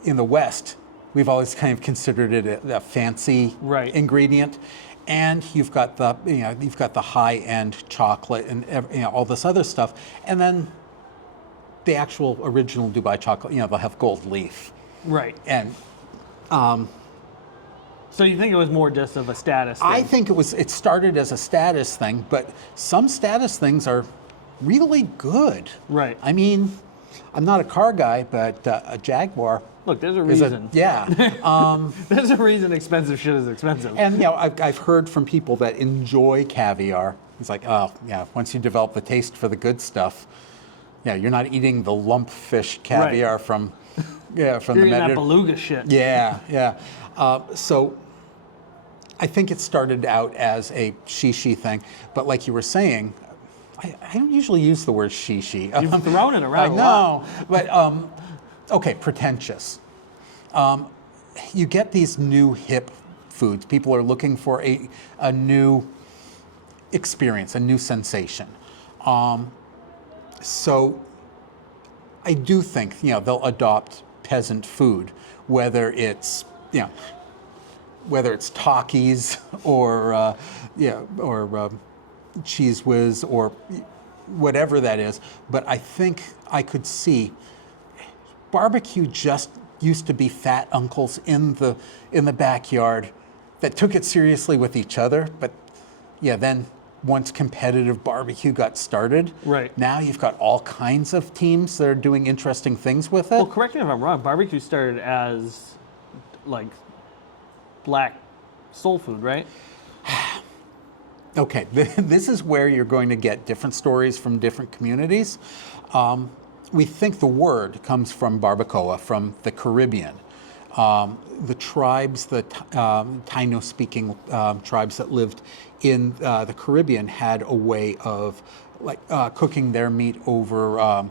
in the West, we've always kind of considered it a fancy ingredient. And you've got the high-end chocolate and all this other stuff, and then the actual original Dubai chocolate, they'll have gold leaf. Right. And so you think it was more just of a status thing? I think it started as a status thing, but some status things are really good. Right. I mean, I'm not a car guy, but a Jaguar. Look, there's a reason. There's a reason expensive shit is expensive. And I've heard from people that enjoy caviar. It's like, oh yeah, once you develop the taste for the good stuff, you're not eating the lump fish caviar from the Mediterranean. That beluga shit. Yeah. So I think it started out as a shishi thing, but like you were saying, I don't usually use the word shishi. You've thrown it around I a know, lot. but okay, pretentious. You get these new hip foods. People are looking for a new experience, a new sensation. So I do think they'll adopt peasant food, whether it's Takis or Cheese Whiz or whatever that is. But I think I could see barbecue just used to be fat uncles in the backyard that took it seriously with each other. But then once competitive barbecue got started, now you've got all kinds of teams that are doing interesting things with it. Well, correct me if I'm wrong. Barbecue started as like black soul food, right? Okay, this is where you're going to get different stories from different communities. We think the word comes from barbacoa, from the Caribbean. The tribes, the Taino-speaking tribes that lived in the Caribbean had a way of cooking their meat over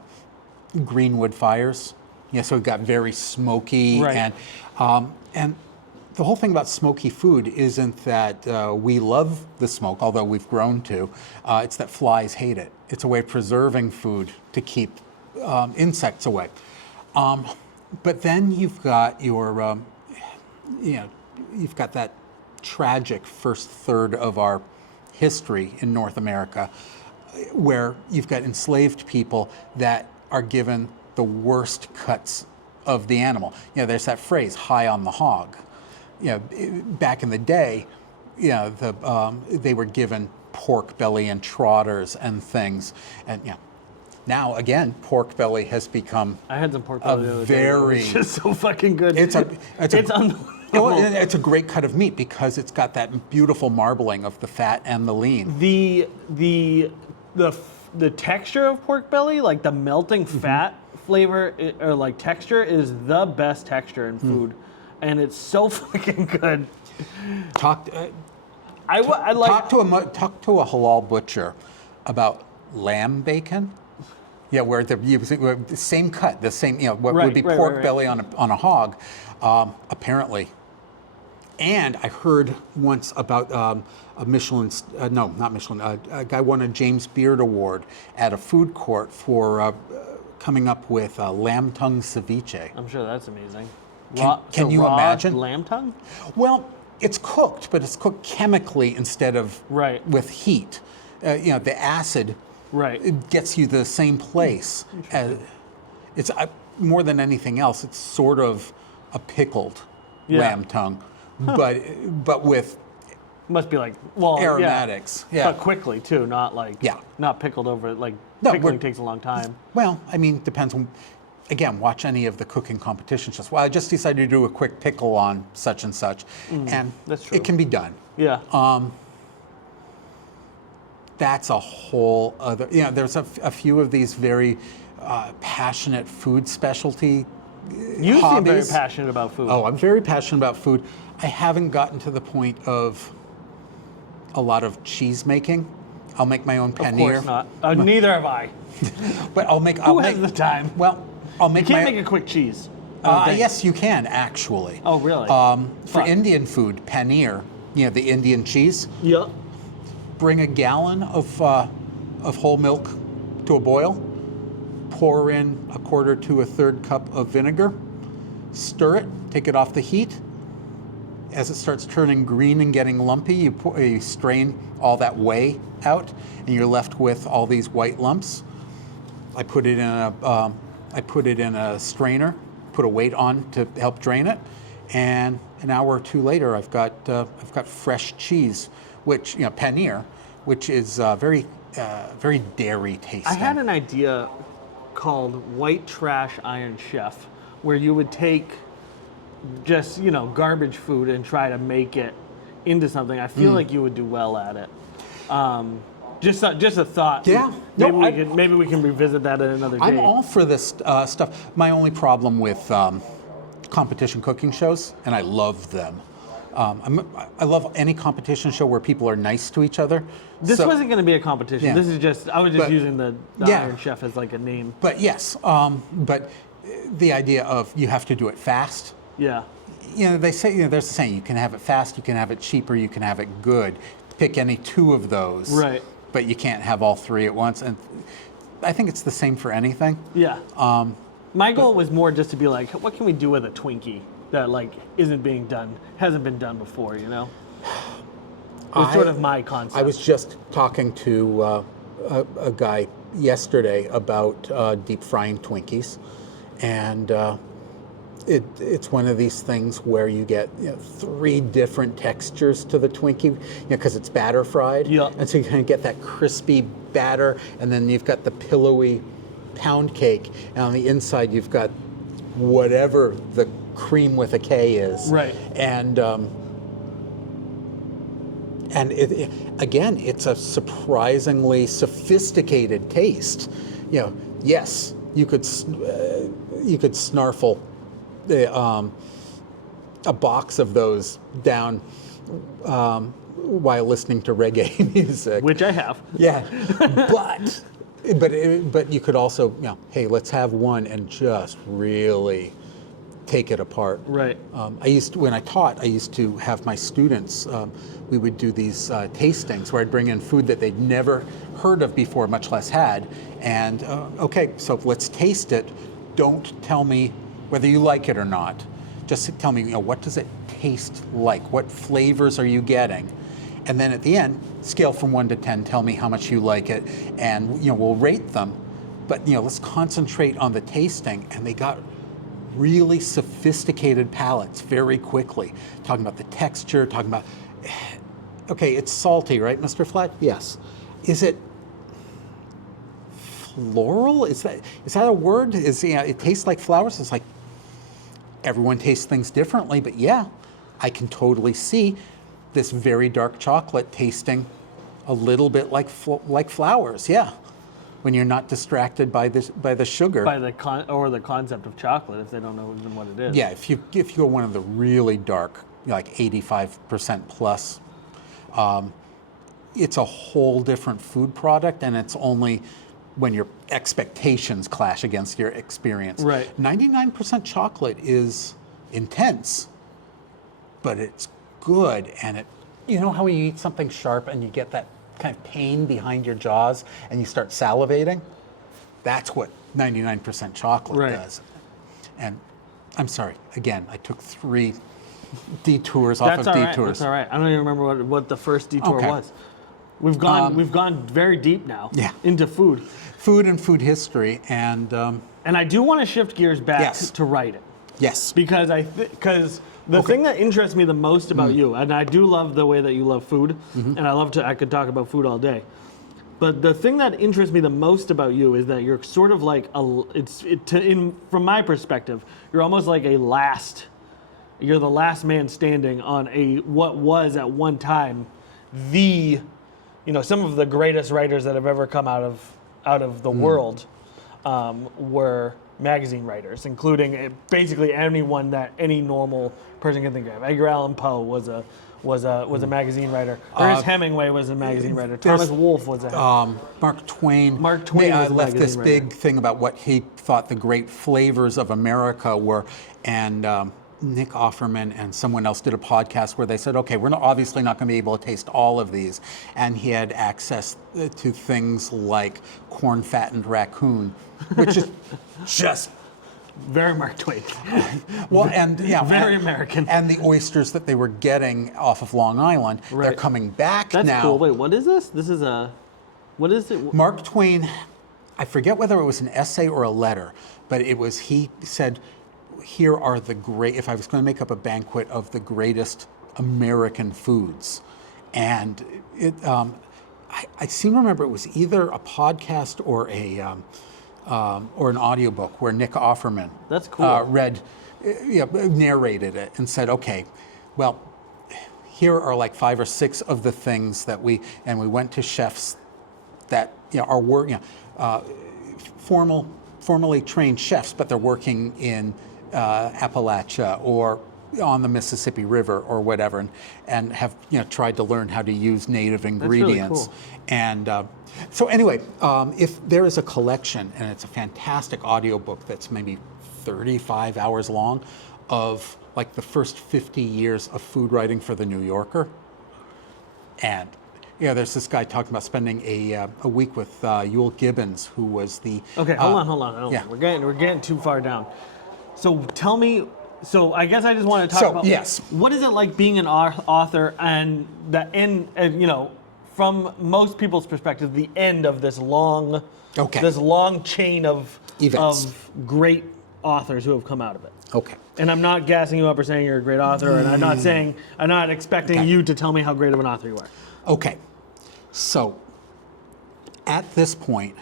greenwood fires. So it got very smoky. And the whole thing about smoky food isn't that we love the smoke, although we've grown to. It's that flies hate it. It's a way of preserving food to keep insects away. But then you've got your, you've got that tragic first third of our history in North America, where you've got enslaved people that are given the worst cuts of the animal. There's that phrase, high on the hog. Back in the day, they were given pork belly and trotters and things, and now again, pork belly has become. I had some pork belly the other very. Day. It's just so fucking good. It's unbelievable. It's a great cut of meat because it's got that beautiful marbling of the fat and the lean. The texture of pork belly, like the melting fat flavor or like texture, is the best texture in food, and it's so fucking good. Talk to a halal butcher about lamb bacon. Where the same cut, the same what would be pork belly on a hog, apparently. And I heard once about a Michelin, not Michelin, a guy won a James Beard Award at a food court for coming up with lamb tongue ceviche. I'm sure that's amazing. Can you imagine? Lamb tongue? Well, it's cooked, but it's cooked chemically instead of with heat. The acid it gets you the same place. It's more than anything else. It's sort of a pickled lamb tongue, but with must be like aromatics. But quickly too, not like not pickled over. Like pickling takes a long time. Well, I mean, depends on. again, watch any of the cooking competition shows. Well, I just decided to do a quick pickle on such and such, and that's true. it can be done. Yeah. That's a whole other. There's a few of these very passionate food specialty You hobbies. seem very passionate about food. Oh, I'm very passionate about food. I haven't gotten to the point of a lot of cheese making. I'll make my own paneer. Of course not. Neither have I. But I'll make. Who has the time? Well, I'll make. You can't make a quick cheese. I don't think. Yes, you can actually. Oh, really? For Indian food, paneer, the Indian cheese. Yeah. Bring a gallon of whole milk to a boil. Pour in a quarter to a third cup of vinegar. Stir it. Take it off the heat. As it starts turning green and getting lumpy, you strain all that whey out, and you're left with all these white lumps. I put it in a strainer. Put a weight on to help drain it, and an hour or two later, I've got fresh cheese, which paneer, which is very dairy tasting. I had an idea called White Trash Iron Chef, where you would take just garbage food and try to make it into something. I feel like you would do well at it. Just a thought. Yeah. Maybe we can revisit that at another day. I'm all for this stuff. My only problem with competition cooking shows, and I love them. I love any competition show where people are nice to each other. This wasn't going to be a competition. Yeah. This is just, I was just using the yeah. Iron Chef as like a name. But yes, but the idea of you have to do it fast. Yeah. They say, there's a saying, you can have it fast, you can have it cheaper, you can have it good. Pick any two of those. Right. But you can't have all three at once. And I think it's the same for anything. Yeah. My goal was more just to be like, what can we do with a Twinkie that hasn't been done before, It was sort of my concept. I was just talking to a guy yesterday about deep frying Twinkies, and it's one of these things where you get 3 different textures to the Twinkie, because it's batter fried. Yeah. And so you kind of get that crispy batter, and then you've got the pillowy pound cake, and on the inside you've got whatever the cream with a K is. Right. And again, it's a surprisingly sophisticated taste. Yes, you could snarfle a box of those down while listening to reggae music, which I have. Yeah, but you could also, hey, let's have one and just really take it apart. Right. When I taught, I used to have my students, we would do these tastings where I'd bring in food that they'd never heard of before, much less had. And okay, so let's taste it. Don't tell me whether you like it or not. Just tell me, what does it taste like? What flavors are you getting? And then at the end, scale from 1 to 10, tell me how much you like it, and we'll rate them. But let's concentrate on the tasting. And they got really sophisticated palates very quickly. Talking about the texture, talking about, okay, it's salty, right, Mr. Fladd? Yes. Is it floral? Is that a word? It tastes like flowers? It's like, everyone tastes things differently, but yeah, I can totally see this very dark chocolate tasting a little bit like flowers. Yeah, when you're not distracted by the sugar, by the concept of chocolate, if they don't know even what it is. Yeah, if you go one of the really dark, like 85% plus, it's a whole different food product, and it's only when your expectations clash against your experience. Right. 99% chocolate is intense, but it's good, and you know how you eat something sharp and you get that kind of pain behind your jaws and you start salivating? That's what 99% chocolate does. And I'm sorry, again, I took 3 detours off of detours. That's all right. I don't even remember what the first detour was. We've gone very deep now into food. Food and food history, and I do want to shift gears back to writing. Yes. Because the thing that interests me the most about you, and I do love the way that you love food, and I could talk about food all day, But the thing that interests me the most about you is that you're sort of like from my perspective, you're almost like you're the last man standing on what was at one time some of the greatest writers that have ever come out of the world were magazine writers, including basically anyone that any normal person can think of. Edgar Allan Poe was a magazine writer. Ernest Hemingway was a magazine writer. Thomas Wolfe was a Mark Twain. Mark Twain was a left this magazine writer. big thing about what he thought the great flavors of America were, and Nick Offerman and someone else did a podcast where they said, okay, we're obviously not going to be able to taste all of these, and he had access to things like corn-fattened raccoon, which is just very Mark Twain. well, and yeah, very American. And the oysters that they were getting off of Long Island, they're coming back That's now. cool. Wait, what is this? This is what is it? Mark Twain, I forget whether it was an essay or a letter, but he said, here are if I was going to make up a banquet of the greatest American foods. And I seem to remember it was either a podcast or an audiobook where Nick Offerman That's cool. narrated it and said, okay, well, here are like 5 or 6 of the things that we went to chefs that are working, formally trained chefs, but they're working in Appalachia or on the Mississippi River or whatever, and have tried to learn how to use native ingredients. That's really cool. And so anyway, if there is a collection, and it's a fantastic audiobook that's maybe 35 hours long, of like the first 50 years of food writing for the New Yorker, and there's this guy talking about spending a week with Yul Gibbons, who was the Okay, hold on. Yeah. We're getting too far down. So tell me. So I guess I just want to talk about what is it like being an author and the end. From most people's perspective, the end of this long chain of events, of great authors who have come out of it. Okay. And I'm not gassing you up or saying you're a great author, and I'm not expecting you to tell me how great of an author you are. Okay. So at this point,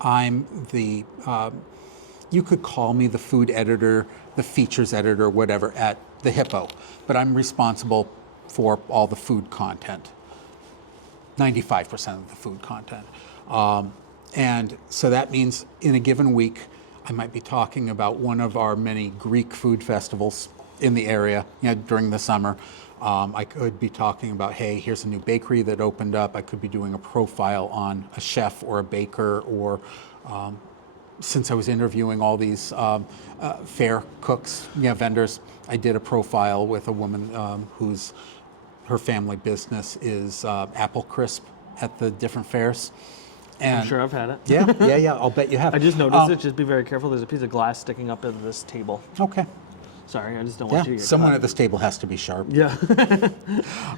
I'm you could call me the food editor, the features editor, whatever, at the Hippo, but I'm responsible for all the food content, 95% of the food content. And so that means in a given week, I might be talking about one of our many Greek food festivals in the area, during the summer. I could be talking about, hey, here's a new bakery that opened up. I could be doing a profile on a chef or a baker, or since I was interviewing all these fair cooks, vendors, I did a profile with a woman her family business is apple crisp at the different fairs. And I'm sure I've had it. Yeah, I'll bet you have. I just noticed it. Just be very careful. There's a piece of glass sticking up at this table. Okay. Sorry, I just don't want you to get someone caught. at this table has to be sharp. Yeah.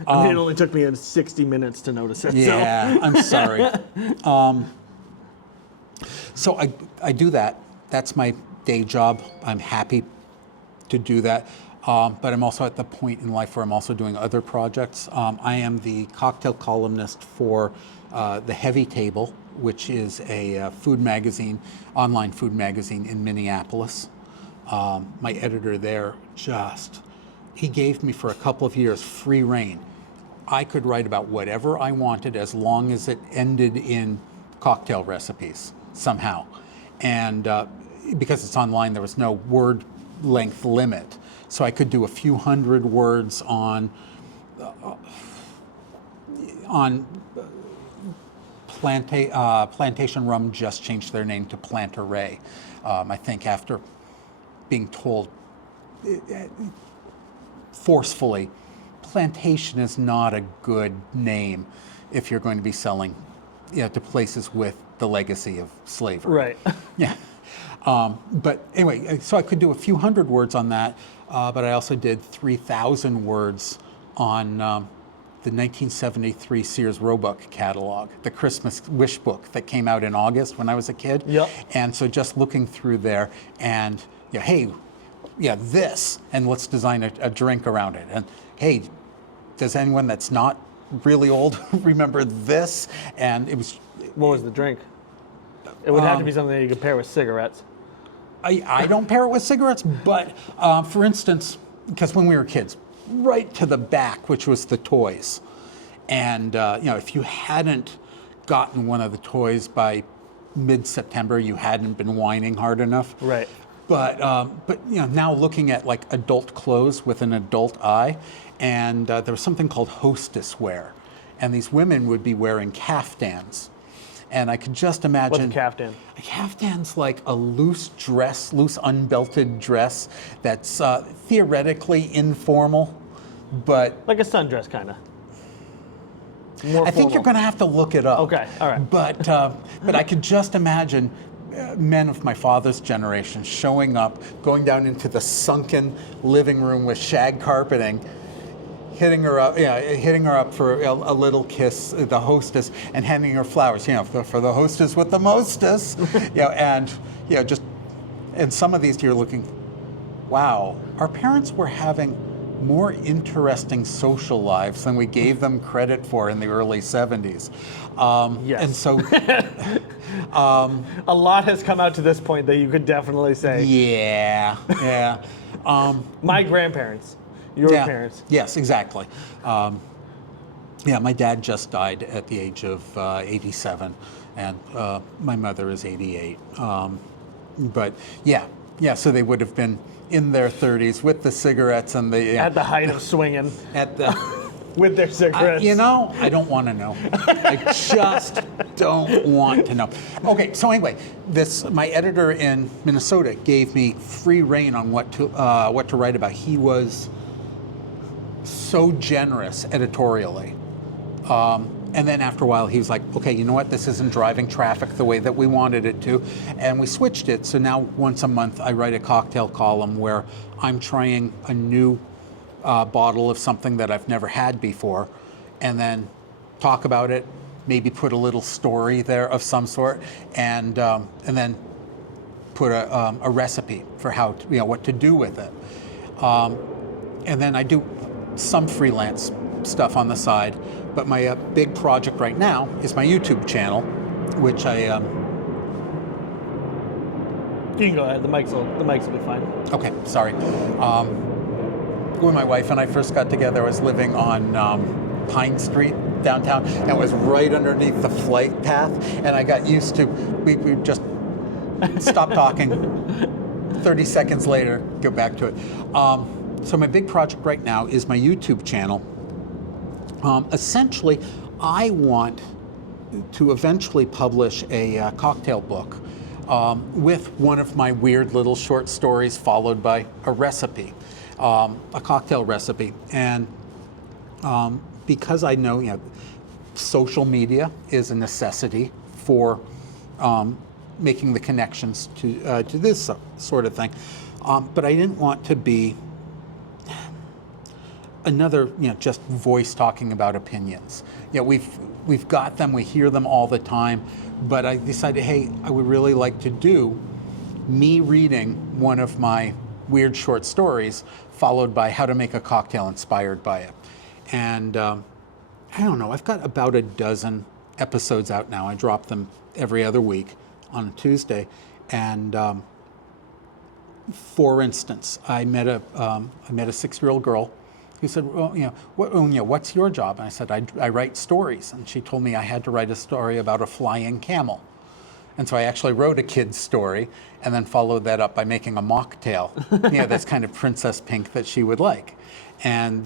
I mean, it only took me 60 minutes to notice it. Yeah, so. I'm sorry. So I do that. That's my day job. I'm happy to do that. But I'm also at the point in life where I'm also doing other projects. I am the cocktail columnist for The Heavy Table, which is a food magazine, online food magazine in Minneapolis. My editor there he gave me for a couple of years free rein. I could write about whatever I wanted as long as it ended in cocktail recipes somehow. And because it's online, there was no word length limit. So I could do a few hundred words on Plantation Rum just changed their name to Plantaray. I think after being told forcefully, plantation is not a good name if you're going to be selling to places with the legacy of slavery. Right. Yeah. But anyway, so I could do a few hundred words on that, but I also did 3,000 words on the 1973 Sears Roebuck catalog, the Christmas wish book that came out in August when I was a kid. Yep. And so just looking through there and, this, and let's design a drink around it. And hey, does anyone that's not really old remember this? And it was What was the drink? It would have to be something that you could pair with cigarettes. I don't pair it with cigarettes, but for instance, because when we were kids, right to the back, which was the toys. And if you hadn't gotten one of the toys by mid-September, you hadn't been whining hard enough. Right. But now looking at like adult clothes with an adult eye, and there was something called hostess wear, and these women would be wearing caftans. And I could just imagine. What's a caftan? A caftan's like a loose dress, loose unbelted dress that's theoretically informal, but Like a sundress, kind of. I think you're going to have to look it up. Okay, all right. But I could just imagine men of my father's generation showing up, going down into the sunken living room with shag carpeting, hitting her up for a little kiss, the hostess, and handing her flowers. For the hostess with the mostess. And just and some of these you're looking, wow, our parents were having more interesting social lives than we gave them credit for in the early 70s. Yes. And so a lot has come out to this point that you could definitely say. yeah. My grandparents, your parents. Yes, exactly. My dad just died at the age of 87, and my mother is 88. But so they would have been in their 30s with the cigarettes and the At the height of swinging. at the. With their cigarettes. I don't want to know. I just don't want to know. Okay, so anyway, my editor in Minnesota gave me free rein on what to write about. He was so generous editorially. And then after a while, he was like, okay, you know what? This isn't driving traffic the way that we wanted it to. And we switched it. So now once a month, I write a cocktail column where I'm trying a new bottle of something that I've never had before, and then talk about it, maybe put a little story there of some sort, and then put a recipe for how to, what to do with it. And then I do some freelance stuff on the side, but my big project right now is my YouTube channel, which I. You can go ahead. The mics will be fine. Okay, sorry. When my wife and I first got together, I was living on Pine Street downtown, and it was right underneath the flight path, and I got used to, we just stop talking, 30 seconds later, go back to it. So my big project right now is my YouTube channel. Essentially, I want to eventually publish a cocktail book with one of my weird little short stories followed by a recipe. A cocktail recipe, and because I know, social media is a necessity for making the connections to this sort of thing, but I didn't want to be another, just voice talking about opinions. We've got them, we hear them all the time, but I decided, hey, I would really like to do me reading one of my weird short stories, followed by how to make a cocktail inspired by it. And I don't know, I've got about a dozen episodes out now. I drop them every other week on a Tuesday. And for instance, I met a 6-year-old girl who said, well, what's your job? And I said, I write stories. And she told me I had to write a story about a flying camel. And so I actually wrote a kid's story and then followed that up by making a mocktail, that's kind of princess pink that she would like. And,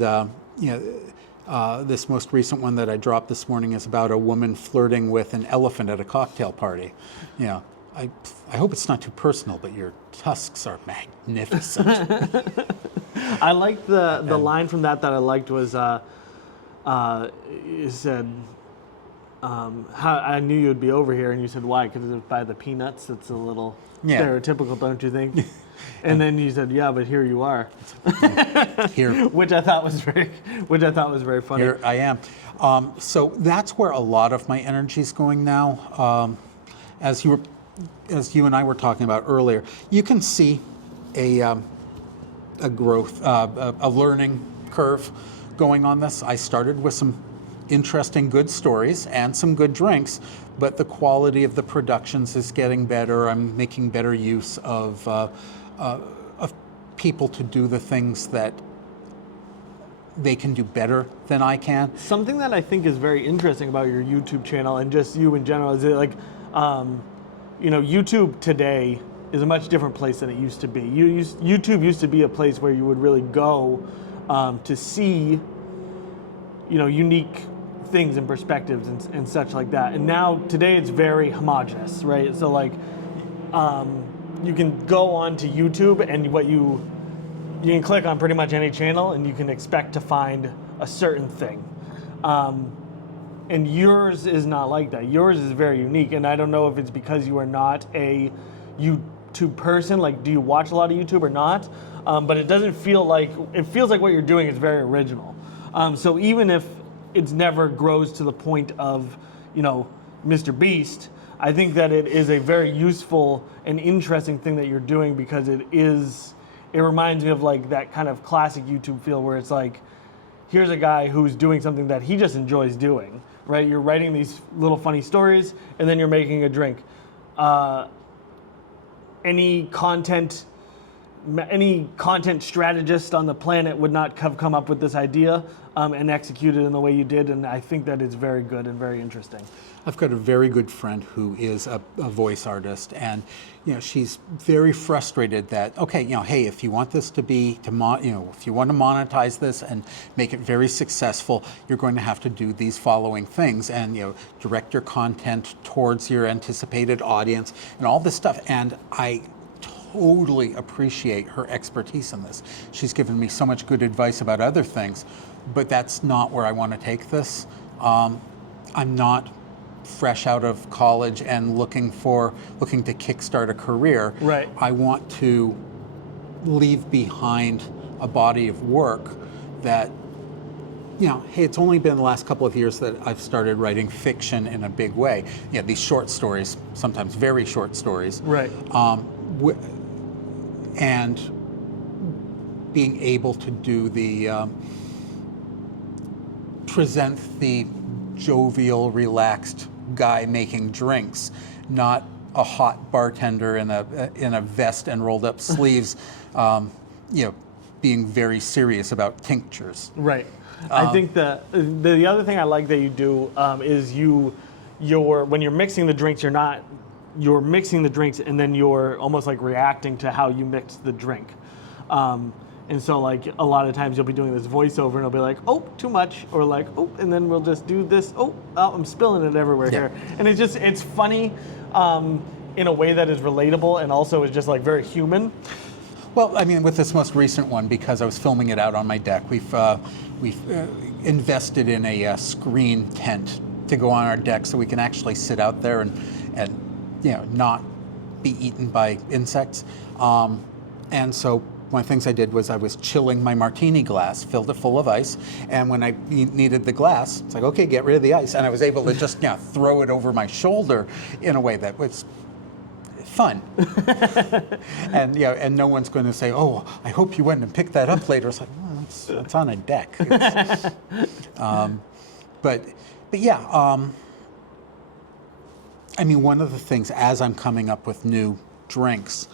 this most recent one that I dropped this morning is about a woman flirting with an elephant at a cocktail party. I hope it's not too personal, but your tusks are magnificent. I liked the line from that I liked was, you said, how I knew you'd be over here, and you said why? Because it's by the peanuts. It's a little stereotypical, don't you think? And then you said, yeah, but here you are. Here, which I thought was very funny. Here I am. So that's where a lot of my energy is going now. As you and I were talking about earlier, you can see a growth, a learning curve going on this. I started with some interesting, good stories and some good drinks, but the quality of the productions is getting better. I'm making better use of people to do the things that they can do better than I can. Something that I think is very interesting about your YouTube channel and just you in general is that, like, YouTube today is a much different place than it used to be. YouTube used to be a place where you would really go to see, unique things and perspectives and such like that. And now today it's very homogenous, right? So like, you can go on to YouTube and you can click on pretty much any channel and you can expect to find a certain thing. And yours is not like that. Yours is very unique. And I don't know if it's because you are not a YouTube person. Like, do you watch a lot of YouTube or not? But it doesn't feel like, it feels like what you're doing is very original. So even if it's never grows to the point of, Mr. Beast, I think that it is a very useful and interesting thing that you're doing because it reminds me of like that kind of classic YouTube feel where it's like, here's a guy who's doing something that he just enjoys doing, right? You're writing these little funny stories and then you're making a drink. Any content strategist on the planet would not have come up with this idea and execute it in the way you did, and I think that it's very good and very interesting. I've got a very good friend who is a voice artist, and she's very frustrated that hey, if you want this to be if you want to monetize this and make it very successful, you're going to have to do these following things, and direct your content towards your anticipated audience and all this stuff. And I totally appreciate her expertise in this. She's given me so much good advice about other things, but that's not where I want to take this. I'm not fresh out of college and looking to kickstart a career. Right. I want to leave behind a body of work that, hey, it's only been the last couple of years that I've started writing fiction in a big way. These short stories, sometimes very short stories. Right. And being able to do present the jovial, relaxed guy making drinks, not a hot bartender in a vest and rolled up sleeves, being very serious about tinctures. Right. I think that the other thing I like that you do is when you're mixing the drinks, you're mixing the drinks and then you're almost like reacting to how you mix the drink. And so like a lot of times you'll be doing this voiceover and it'll be like, oh, too much, or like, oh, and then we'll just do this, oh, I'm spilling it everywhere here. And it's funny in a way that is relatable and also is just like very human. Well, I mean, with this most recent one, because I was filming it out on my deck, we've invested in a screen tent to go on our deck so we can actually sit out there and not be eaten by insects. And so one of the things I did was I was chilling my martini glass, filled it full of ice, and when I needed the glass, it's like, okay, get rid of the ice. And I was able to just throw it over my shoulder in a way that was fun. And and no one's going to say, oh, I hope you went and picked that up later. It's like, well, it's on a deck. But yeah, I mean, one of the things as I'm coming up with new drinks,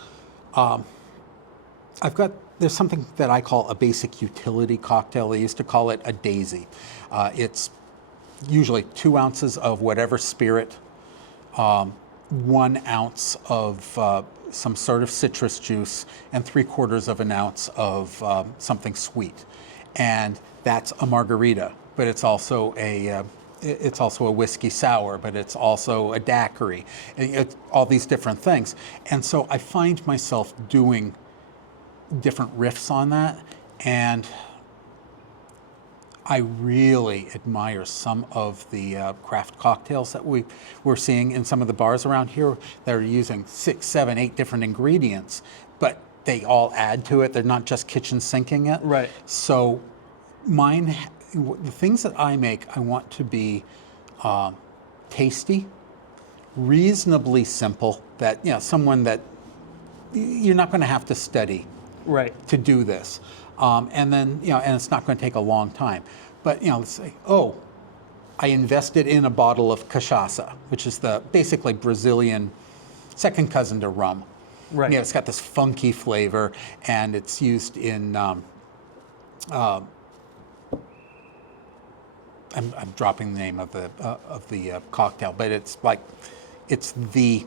there's something that I call a basic utility cocktail. They used to call it a daisy. It's usually 2 ounces of whatever spirit, 1 ounce of some sort of citrus juice, and 3/4 of an ounce of something sweet. And that's a margarita, but it's also a whiskey sour, but it's also a daiquiri. It's all these different things. And so I find myself doing different riffs on that, and I really admire some of the craft cocktails that we're seeing in some of the bars around here that are using 6, 7, 8 different ingredients, but they all add to it. They're not just kitchen sinking it. Right. So the things that I make, I want to be tasty, reasonably simple, that someone that you're not going to have to study to do this. And then, and it's not going to take a long time. But, let's say, I invested in a bottle of cachaça, which is the basically Brazilian second cousin to rum. Right. It's got this funky flavor, and it's used in. I'm dropping the name of the cocktail, but it's the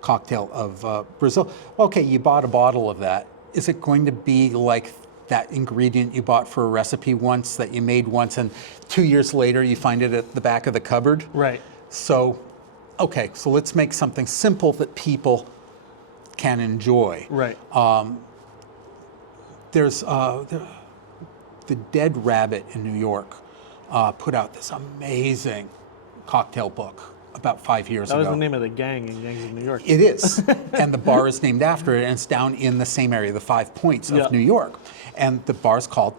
cocktail of Brazil. Okay, you bought a bottle of that. Is it going to be like that ingredient you bought for a recipe once that you made once, and 2 years later you find it at the back of the cupboard? Right. So, okay, so let's make something simple that people can enjoy. Right. There's the Dead Rabbit in New York put out this amazing cocktail book about 5 years ago. That was the name of the gang in Gangs of New York. It is. And the bar is named after it, and it's down in the same area, the 5 Points of New York. And the bar's called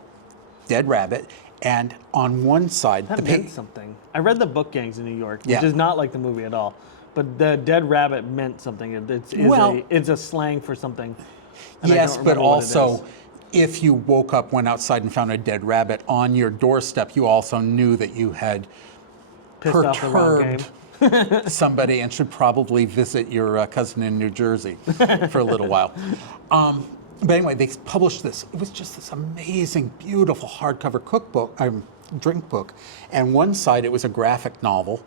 Dead Rabbit. And on one side, That meant something. I read the book Gangs of New York, which is not like the movie at all. But the Dead Rabbit meant something. It's a slang for something. Yes, but also, if you woke up, went outside, and found a dead rabbit on your doorstep, you also knew that you had pissed off the wrong game. Somebody and should probably visit your cousin in New Jersey for a little while. But anyway, they published this. It was just this amazing, beautiful hardcover drink book. And one side, it was a graphic novel.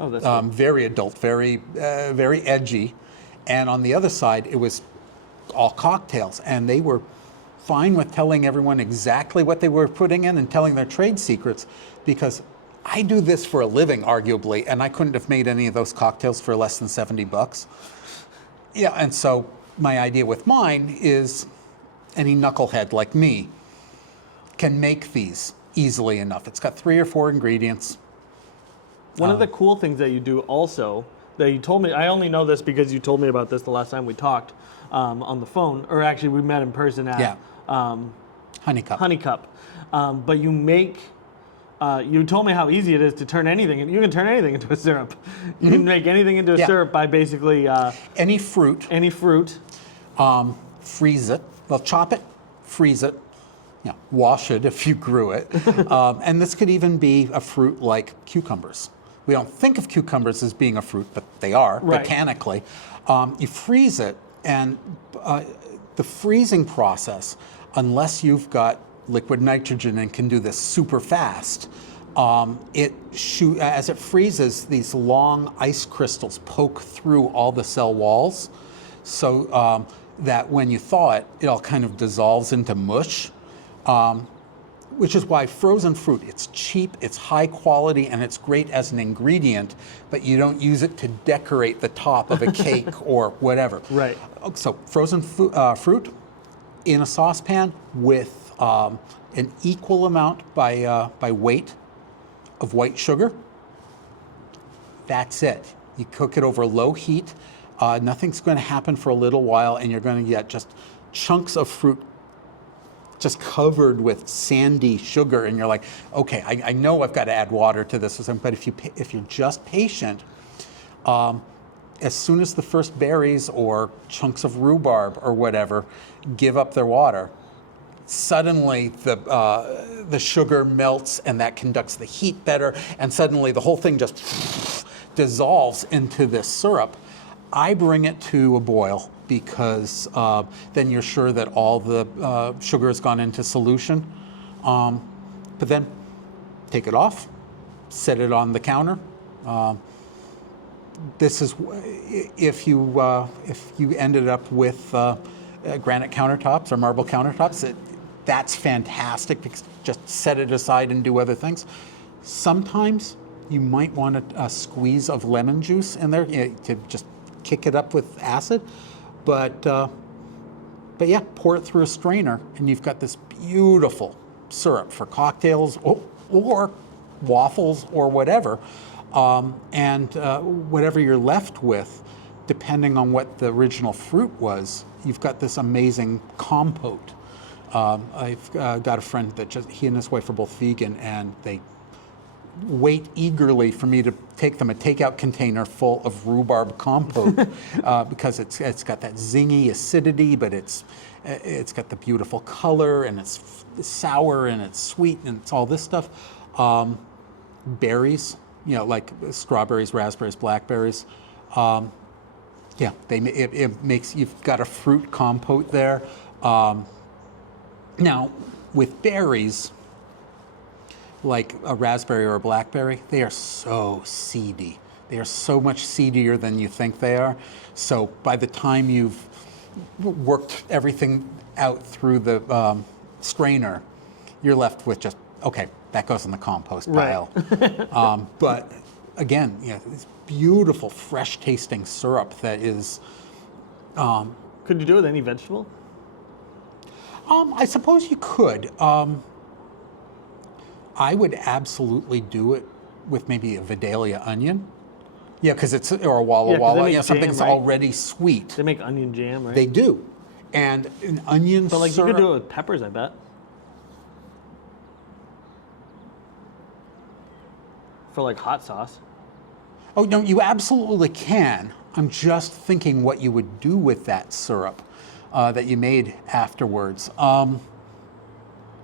Oh, that's very adult, very edgy. And on the other side, it was all cocktails. And they were fine with telling everyone exactly what they were putting in and telling their trade secrets, because I do this for a living, arguably, and I couldn't have made any of those cocktails for less than $70. Yeah, and so my idea with mine is any knucklehead like me can make these easily enough. It's got 3 or 4 ingredients. One of the cool things that you do also, that you told me, I only know this because you told me about this the last time we talked on the phone, or actually we met in person at Honeycup. But you make, you told me how easy it is to turn anything, you can turn anything into a syrup. You can make anything into a syrup by basically... Any fruit. Freeze it. Well, chop it, freeze it, wash it if you grew it. And this could even be a fruit like cucumbers. We don't think of cucumbers as being a fruit, but they are, botanically. You freeze it, and the freezing process, unless you've got liquid nitrogen and can do this super fast, as it freezes, these long ice crystals poke through all the cell walls, so that when you thaw it, it all kind of dissolves into mush. Which is why frozen fruit, it's cheap, it's high quality, and it's great as an ingredient, but you don't use it to decorate the top of a cake or whatever. Right. So frozen fruit in a saucepan with an equal amount by weight of white sugar. That's it. You cook it over low heat. Nothing's going to happen for a little while, and you're going to get just chunks of fruit just covered with sandy sugar, and you're like, okay, I know I've got to add water to this, but if you're just patient, as soon as the first berries or chunks of rhubarb or whatever give up their water, suddenly the sugar melts, and that conducts the heat better, and suddenly the whole thing just dissolves into this syrup. I bring it to a boil because then you're sure that all the sugar has gone into solution. But then take it off, set it on the counter. This is if you ended up with granite countertops or marble countertops, that's fantastic, because just set it aside and do other things. Sometimes you might want a squeeze of lemon juice in there to just kick it up with acid, but yeah, pour it through a strainer, and you've got this beautiful syrup for cocktails or waffles or whatever. And whatever you're left with, depending on what the original fruit was, you've got this amazing compote. I've got a friend that he and his wife are both vegan, and they wait eagerly for me to take them a takeout container full of rhubarb compote because it's got that zingy acidity, but it's got the beautiful color, and it's sour, and it's sweet, and it's all this stuff. berries, like strawberries, raspberries, blackberries. Yeah, it makes, you've got a fruit compote there. Now, with berries, like a raspberry or a blackberry, they are so seedy. They are so much seedier than you think they are. So by the time you've worked everything out through the strainer, you're left with just, okay, that goes in the compost pile. But again, it's beautiful, fresh tasting syrup that is. Could you do it with any vegetable? I suppose you could. I would absolutely do it with maybe a Vidalia onion. Yeah, because it's, or a Walla 'cause they Walla, make something jam, that's right? already sweet. They make onion jam, right? They do. And an onion But like syrup. you could do it with peppers, I bet. For like hot sauce. Oh, no, you absolutely can. I'm just thinking what you would do with that syrup that you made afterwards.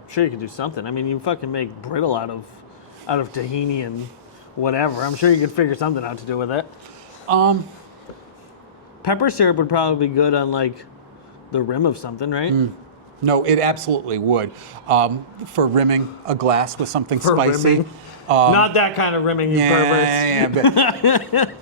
Sure, you could do something. I mean, you fucking make brittle out of tahini and whatever. I'm sure you could figure something out to do with it. Pepper syrup would probably be good on like the rim of something, right? No, it absolutely would. For rimming a glass with something For spicy. rimming. Not that kind of rimming, you perverts.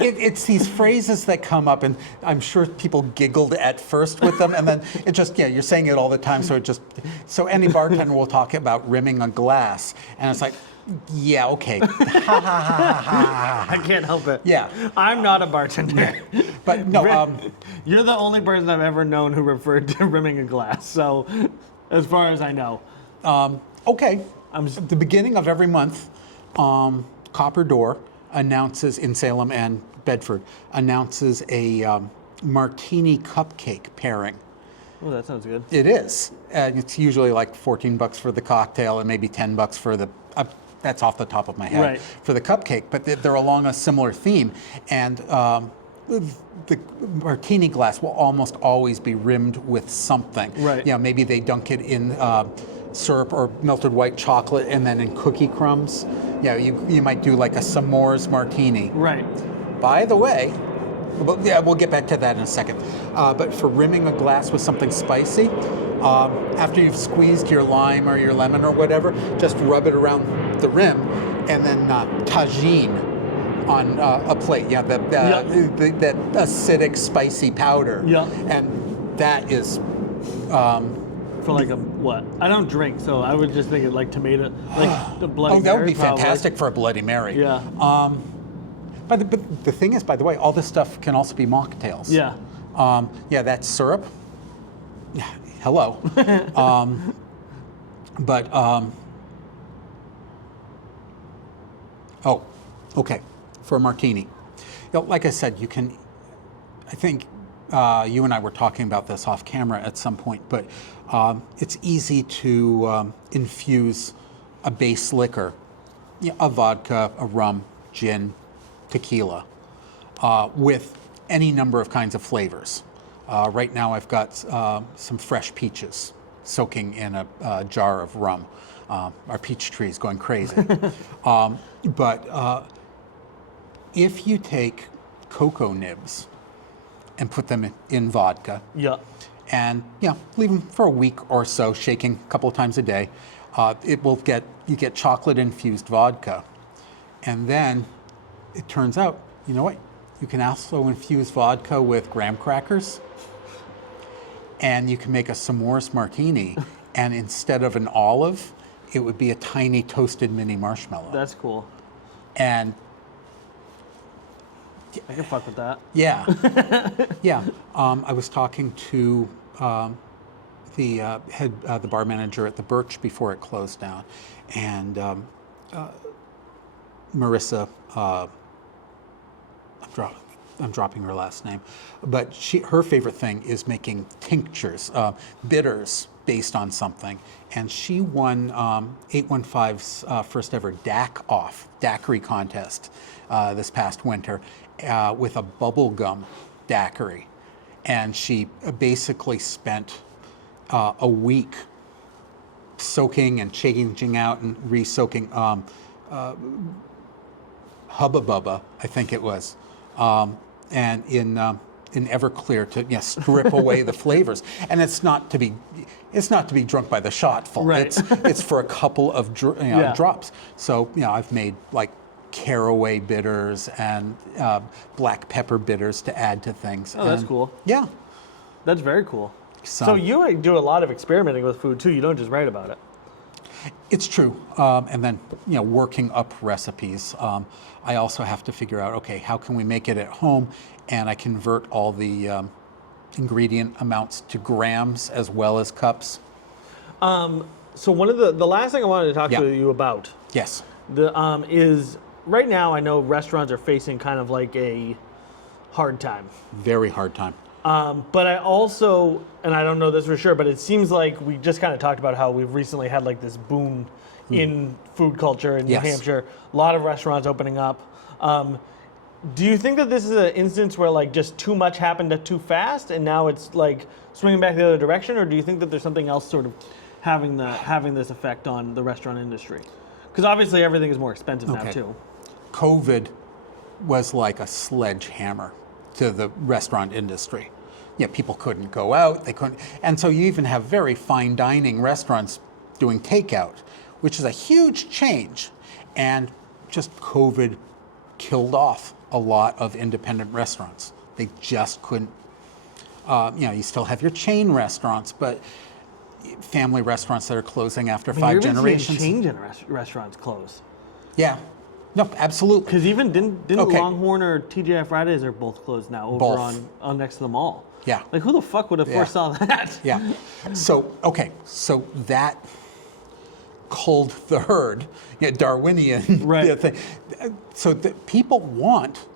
It's these phrases that come up, and I'm sure people giggled at first with them, and then it just, you're saying it all the time, so any bartender will talk about rimming a glass, and it's like, yeah, okay. I can't help it. Yeah. I'm not a bartender. But no, You're the only person I've ever known who referred to rimming a glass, so as far as I know. okay. At the beginning of every month, Copper Door announces, in Salem and Bedford, announces a martini cupcake pairing. Oh, that sounds good. It is. It's usually like $14 for the cocktail and maybe $10 for the, that's off the top of my head, Right. for the cupcake, but they're along a similar theme. And the martini glass will almost always be rimmed with something. Right. Maybe they dunk it in syrup or melted white chocolate and then in cookie crumbs. You might do like a s'mores martini. Right. By the way, we'll get back to that in a second. But for rimming a glass with something spicy, after you've squeezed your lime or your lemon or whatever, just rub it around the rim and then tagine on a plate. That acidic, spicy powder. Yeah. And that is... For like a what? I don't drink, so I would just think of like tomato, like the Bloody Mary. that would be probably. fantastic for a Bloody Mary. Yeah. But the thing is, by the way, all this stuff can also be mocktails. Yeah. That's syrup. Hello. Okay. For a martini. Like I said, you can, I think you and I were talking about this off camera at some point, but it's easy to infuse a base liquor, a vodka, a rum, gin, tequila, with any number of kinds of flavors. Right now I've got some fresh peaches soaking in a jar of rum. Our peach tree is going crazy. But if you take cocoa nibs and put them in vodka, and leave them for a week or so, shaking a couple of times a day, you get chocolate infused vodka, and then it turns out, you know what? You can also infuse vodka with graham crackers, and you can make a s'mores martini, and instead of an olive, it would be a tiny toasted mini marshmallow. That's cool. And I can fuck with that. yeah, I was talking to the bar manager at the Birch before it closed down, and Marissa. I'm dropping her last name, but her favorite thing is making tinctures, bitters based on something, and she won 815's first ever daiquiri contest this past winter with a bubblegum daiquiri, and she basically spent a week soaking and changing out and re-soaking. Hubba Bubba, I think it was, and in Everclear to strip away the flavors. And it's not to be drunk by the shotful. Right. It's for a couple of drops. So I've made like caraway bitters and black pepper bitters to add to things. Oh, that's cool. Yeah. That's very cool. So you do a lot of experimenting with food too. You don't just write about it. It's true. And then, working up recipes. I also have to figure out, okay, how can we make it at home? And I convert all the ingredient amounts to grams as well as cups. So one of the last thing I wanted to talk to you about. Yes. Is right now I know restaurants are facing kind of like a hard time. Very hard time. But I also, and I don't know this for sure, but it seems like we just kind of talked about how we've recently had like this boom in food culture in New Hampshire. A lot of restaurants opening up. Do you think that this is an instance where like just too much happened too fast and now it's like swinging back the other direction, or do you think that there's something else sort of having this effect on the restaurant industry? Because obviously everything is more expensive now too. COVID was like a sledgehammer to the restaurant industry. People couldn't go out, they couldn't, and so you even have very fine dining restaurants doing takeout, which is a huge change. And just COVID killed off a lot of independent restaurants. They just couldn't, you still have your chain restaurants, but family restaurants that are closing after 5 generations. Change in restaurants close. Yeah. No, absolutely. Because even didn't Longhorn or TGI Fridays are both closed now over on next to the mall. Yeah. Like who the fuck would have foresaw that? Yeah. So that culled the herd, Darwinian thing. So people want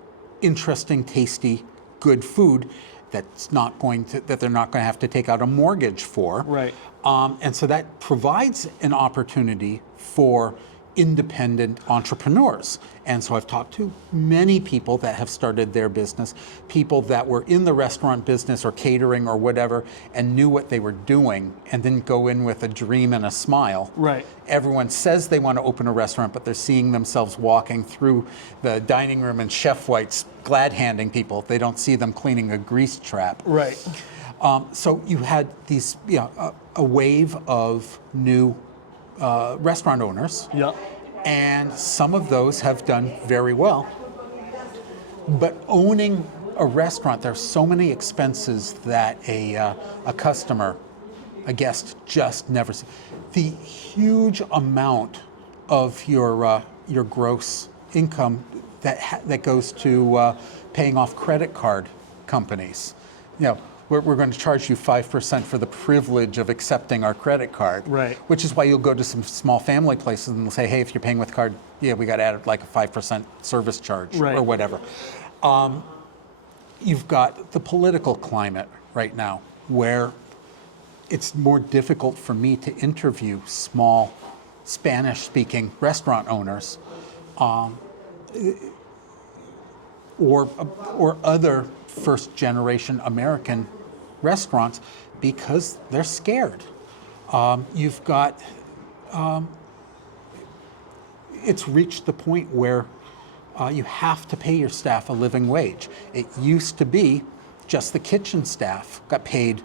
interesting, tasty, good food that they're not going to have to take out a mortgage for. Right. And so that provides an opportunity for independent entrepreneurs. And so I've talked to many people that have started their business, people that were in the restaurant business or catering or whatever and knew what they were doing and didn't go in with a dream and a smile. Right. Everyone says they want to open a restaurant, but they're seeing themselves walking through the dining room and Chef White's glad handing people. They don't see them cleaning a grease trap. Right. So you had these, a wave of new restaurant owners. Yep. And some of those have done very well. But owning a restaurant, there's so many expenses that a customer, a guest, just never sees. The huge amount of your gross income that goes to paying off credit card companies. We're going to charge you 5% for the privilege of accepting our credit card. Right. Which is why you'll go to some small family places and they'll say, hey, if you're paying with card, we got to add like a 5% service charge or whatever. You've got the political climate right now where it's more difficult for me to interview small Spanish-speaking restaurant owners or other first-generation American restaurants because they're scared. You've got, it's reached the point where you have to pay your staff a living wage. It used to be just the kitchen staff got paid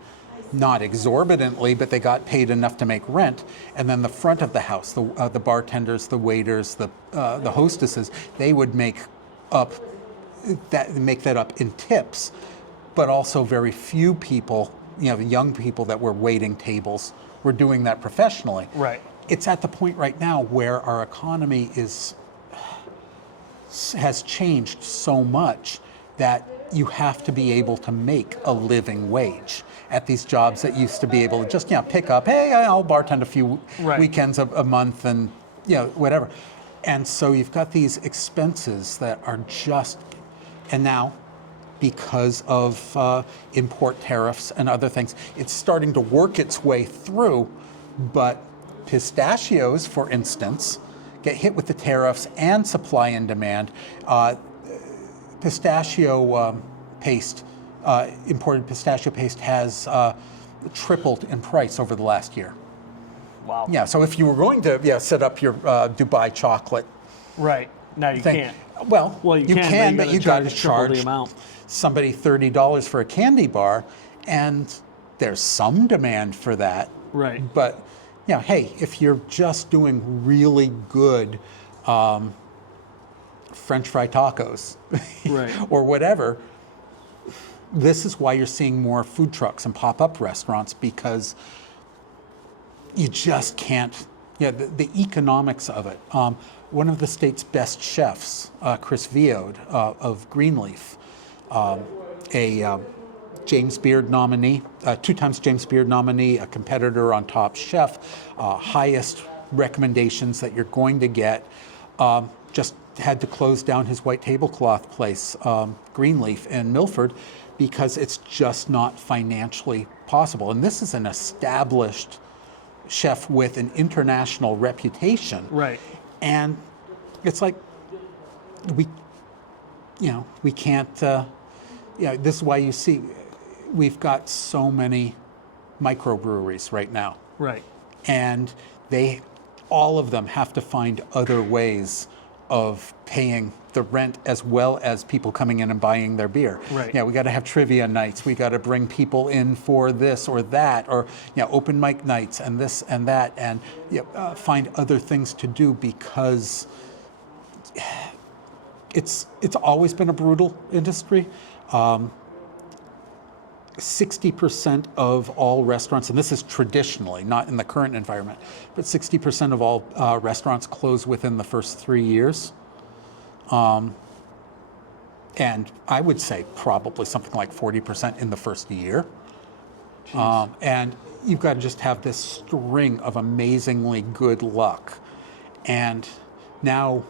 not exorbitantly, but they got paid enough to make rent. And then the front of the house, the bartenders, the waiters, the hostesses, they would make that up in tips. But also very few people, the young people that were waiting tables were doing that professionally. Right. It's at the point right now where our economy has changed so much that you have to be able to make a living wage at these jobs that used to be able to just pick up, hey, I'll bartend a few weekends a month and whatever. And so you've got these expenses that are just, and now because of import tariffs and other things, it's starting to work its way through. But pistachios, for instance, get hit with the tariffs and supply and demand. Pistachio paste, imported pistachio paste has tripled in price over the last year. Wow. Yeah, so if you were going to set up your Dubai chocolate Right. Now you thing, can't. well, You can, but you got got to to triple the charge amount. somebody $30 for a candy bar, and there's some demand for that. Right. But hey, if you're just doing really good French fry tacos Right. or whatever, this is why you're seeing more food trucks and pop-up restaurants, because you just can't, the economics of it. One of the state's best chefs, Chris Viode of Greenleaf, a James Beard nominee, 2 times James Beard nominee, a competitor on Top Chef, highest recommendations that you're going to get, just had to close down his white tablecloth place, Greenleaf in Milford, because it's just not financially possible. And this is an established chef with an international reputation. Right. And it's like, we can't, this is why you see we've got so many microbreweries right now. Right. And all of them have to find other ways of paying the rent as well as people coming in and buying their beer. Right. We got to have trivia nights. We got to bring people in for this or that, or open mic nights and this and that, and find other things to do, because it's always been a brutal industry. 60% of all restaurants, and this is traditionally, not in the current environment, but 60% of all restaurants close within the first 3 years. And I would say probably something like 40% in the first year. And you've got to just have this string of amazingly good luck. And now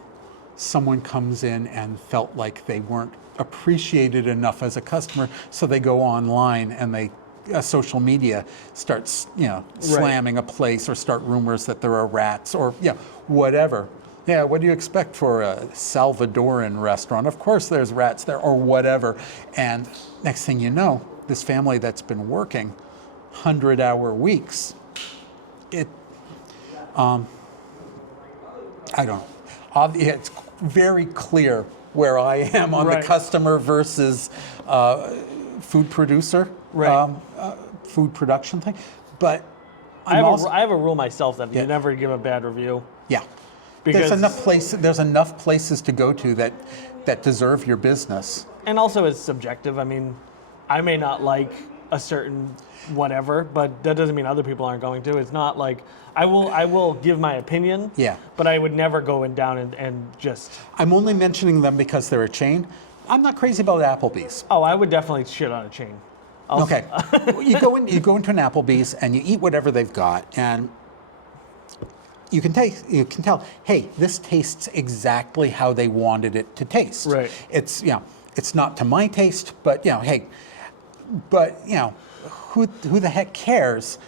someone comes in and felt like they weren't appreciated enough as a customer, so they go online and they social media starts slamming a place, or start rumors that there are rats, or whatever. What do you expect for a Salvadoran restaurant? Of course there's rats there, or whatever. And next thing you know, this family that's been working 100-hour weeks, I don't know. It's very clear where I am on the customer versus food producer, food production thing. But I have a rule myself that you never give a bad review. Yeah. Because there's enough places to go to that deserve your business. And also it's subjective. I mean, I may not like a certain whatever, but that doesn't mean other people aren't going to. It's not like I will give my opinion. Yeah. But I would never go down and just. I'm only mentioning them because they're a chain. I'm not crazy about Applebee's. Oh, I would definitely shit on a chain. Okay. You go into an Applebee's and you eat whatever they've got, and you can tell, hey, this tastes exactly how they wanted it to taste. Right. It's it's not to my taste, but hey, but who the heck cares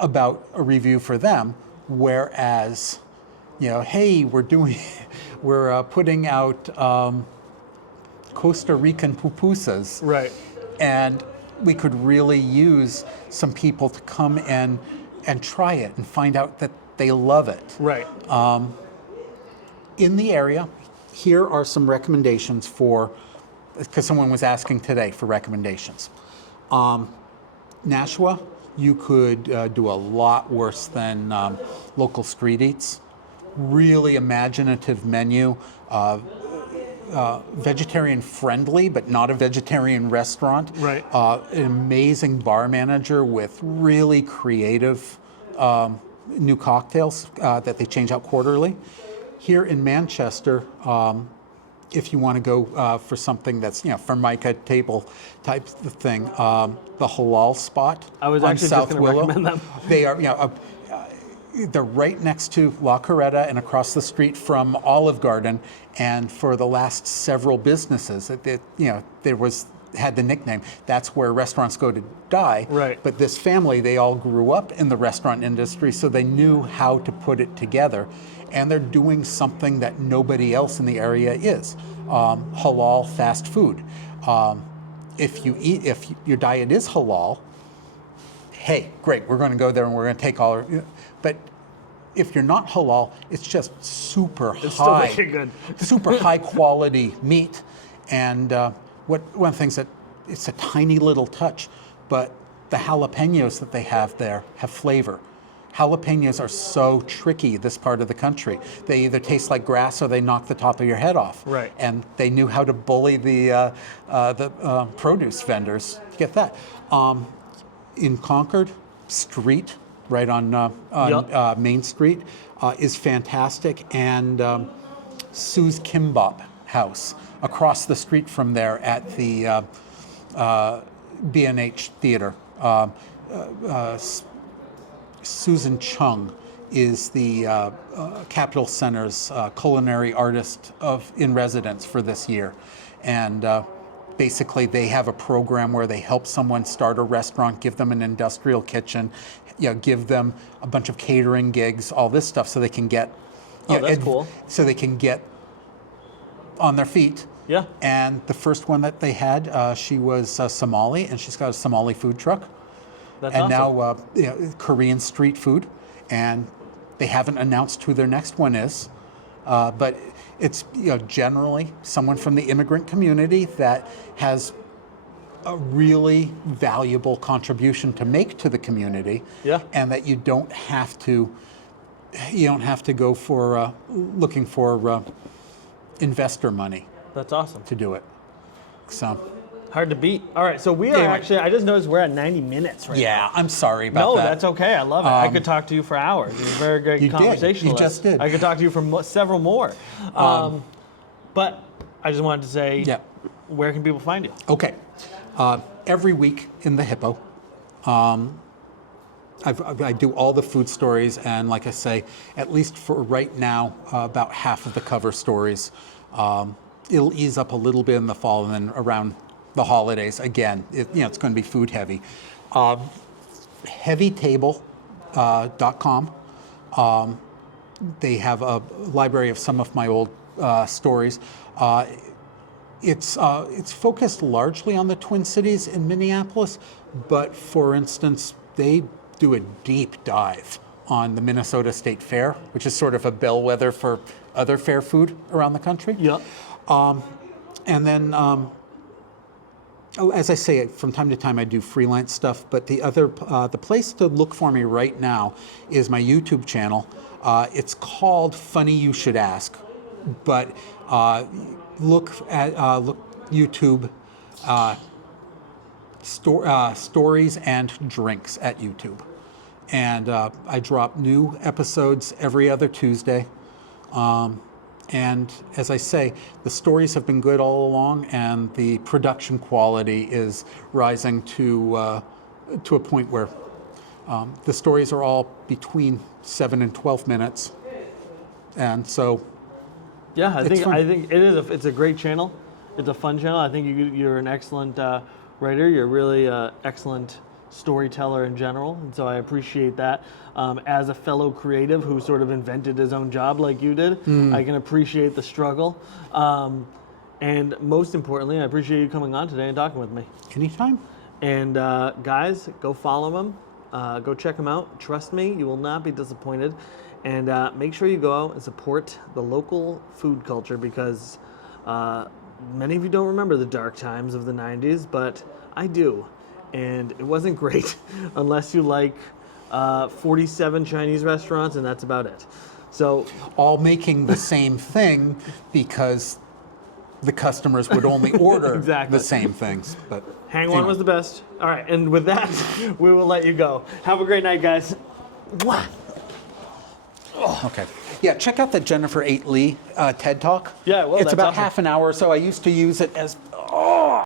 about a review for them? Whereas, hey, we're putting out Costa Rican pupusas, Right. and we could really use some people to come in and try it and find out that they love it. Right. In the area, here are some recommendations because someone was asking today for recommendations. Nashua, you could do a lot worse than local street eats. Really imaginative menu. Vegetarian friendly, but not a vegetarian restaurant. Right. An amazing bar manager with really creative new cocktails that they change out quarterly. Here in Manchester, if you want to go for something that's Formica table type of thing, the Halal Spot I was on actually South just going to Willow. recommend them. They are they're right next to La Coretta and across the street from Olive Garden. And for the last several businesses, had the nickname, that's where restaurants go to die. Right. But this family, they all grew up in the restaurant industry, so they knew how to put it together. And they're doing something that nobody else in the area is, halal fast food. If your diet is halal, hey, great, we're going to go there and we're going to take all our, but if you're not halal, it's just super It's still high, making good. super high quality meat. And one of the things that it's a tiny little touch, but the jalapenos that they have there have flavor. Jalapenos are so tricky this part of the country. They either taste like grass or they knock the top of your head off. Right. And they knew how to bully the produce vendors to get that. In Concord, street, right on Yep. Main Street, is fantastic. And Sue's Kimbap House, across the street from there at the B&H Theater. Susan Chung is the Capitol Center's culinary artist in residence for this year. And basically they have a program where they help someone start a restaurant, give them an industrial kitchen, give them a bunch of catering gigs, all this stuff, so they can get that's cool. So they can get on their feet. Yeah. And the first one that they had, she was Somali, and she's got a Somali food truck. That's And awesome. now Korean street food, and they haven't announced who their next one is, but it's generally someone from the immigrant community that has a really valuable contribution to make to the community. Yeah. And that you don't have to go for looking for investor money That's awesome. to do it. So. Hard to beat. All right, so we are Anyway. actually, I just noticed we're at 90 minutes right now. Yeah, I'm sorry about No, that. that's okay. I love it. I could talk to you for hours. You're a very great You did. conversationalist. You just did. I could talk to you for several more. But I just wanted to say, Yeah. where can people find you? Okay. Every week in the Hippo, I do all the food stories, and like I say, at least for right now, about half of the cover stories. It'll ease up a little bit in the fall, and then around the holidays, again, it's going to be food heavy. Heavytable.com. They have a library of some of my old stories. It's focused largely on the Twin Cities in Minneapolis, but for instance, they do a deep dive on the Minnesota State Fair, which is sort of a bellwether for other fair food around the country. Yep. And then, as I say, from time to time I do freelance stuff, but the place to look for me right now is my YouTube channel. It's called Funny You Should Ask, but look YouTube stories and drinks at YouTube. And I drop new episodes every other Tuesday. And as I say, the stories have been good all along, and the production quality is rising to a point where the stories are all between 7 and 12 minutes. And so, Yeah, I think fun. it's a great channel. It's a fun channel. I think you're an excellent writer. You're really excellent storyteller in general, and so I appreciate that. As a fellow creative who sort of invented his own job like you did, I can appreciate the struggle. And most importantly, I appreciate you coming on today and talking with me. anytime. And guys, go follow him. Go check him out. Trust me, you will not be disappointed. And make sure you go out and support the local food culture, because many of you don't remember the dark times of the 90s, but I do. And it wasn't great unless you like 47 Chinese restaurants, and that's about it. So, All making the same thing because the customers would only order Exactly. the same things. But Hang On anyway. was the best. All right, and with that, we will let you go. Have a great night, guys. Mwah. Okay. Yeah, check out the Jennifer 8 Lee TED Talk. Yeah, well, it's that's about awesome. half an hour or so. I used to use it as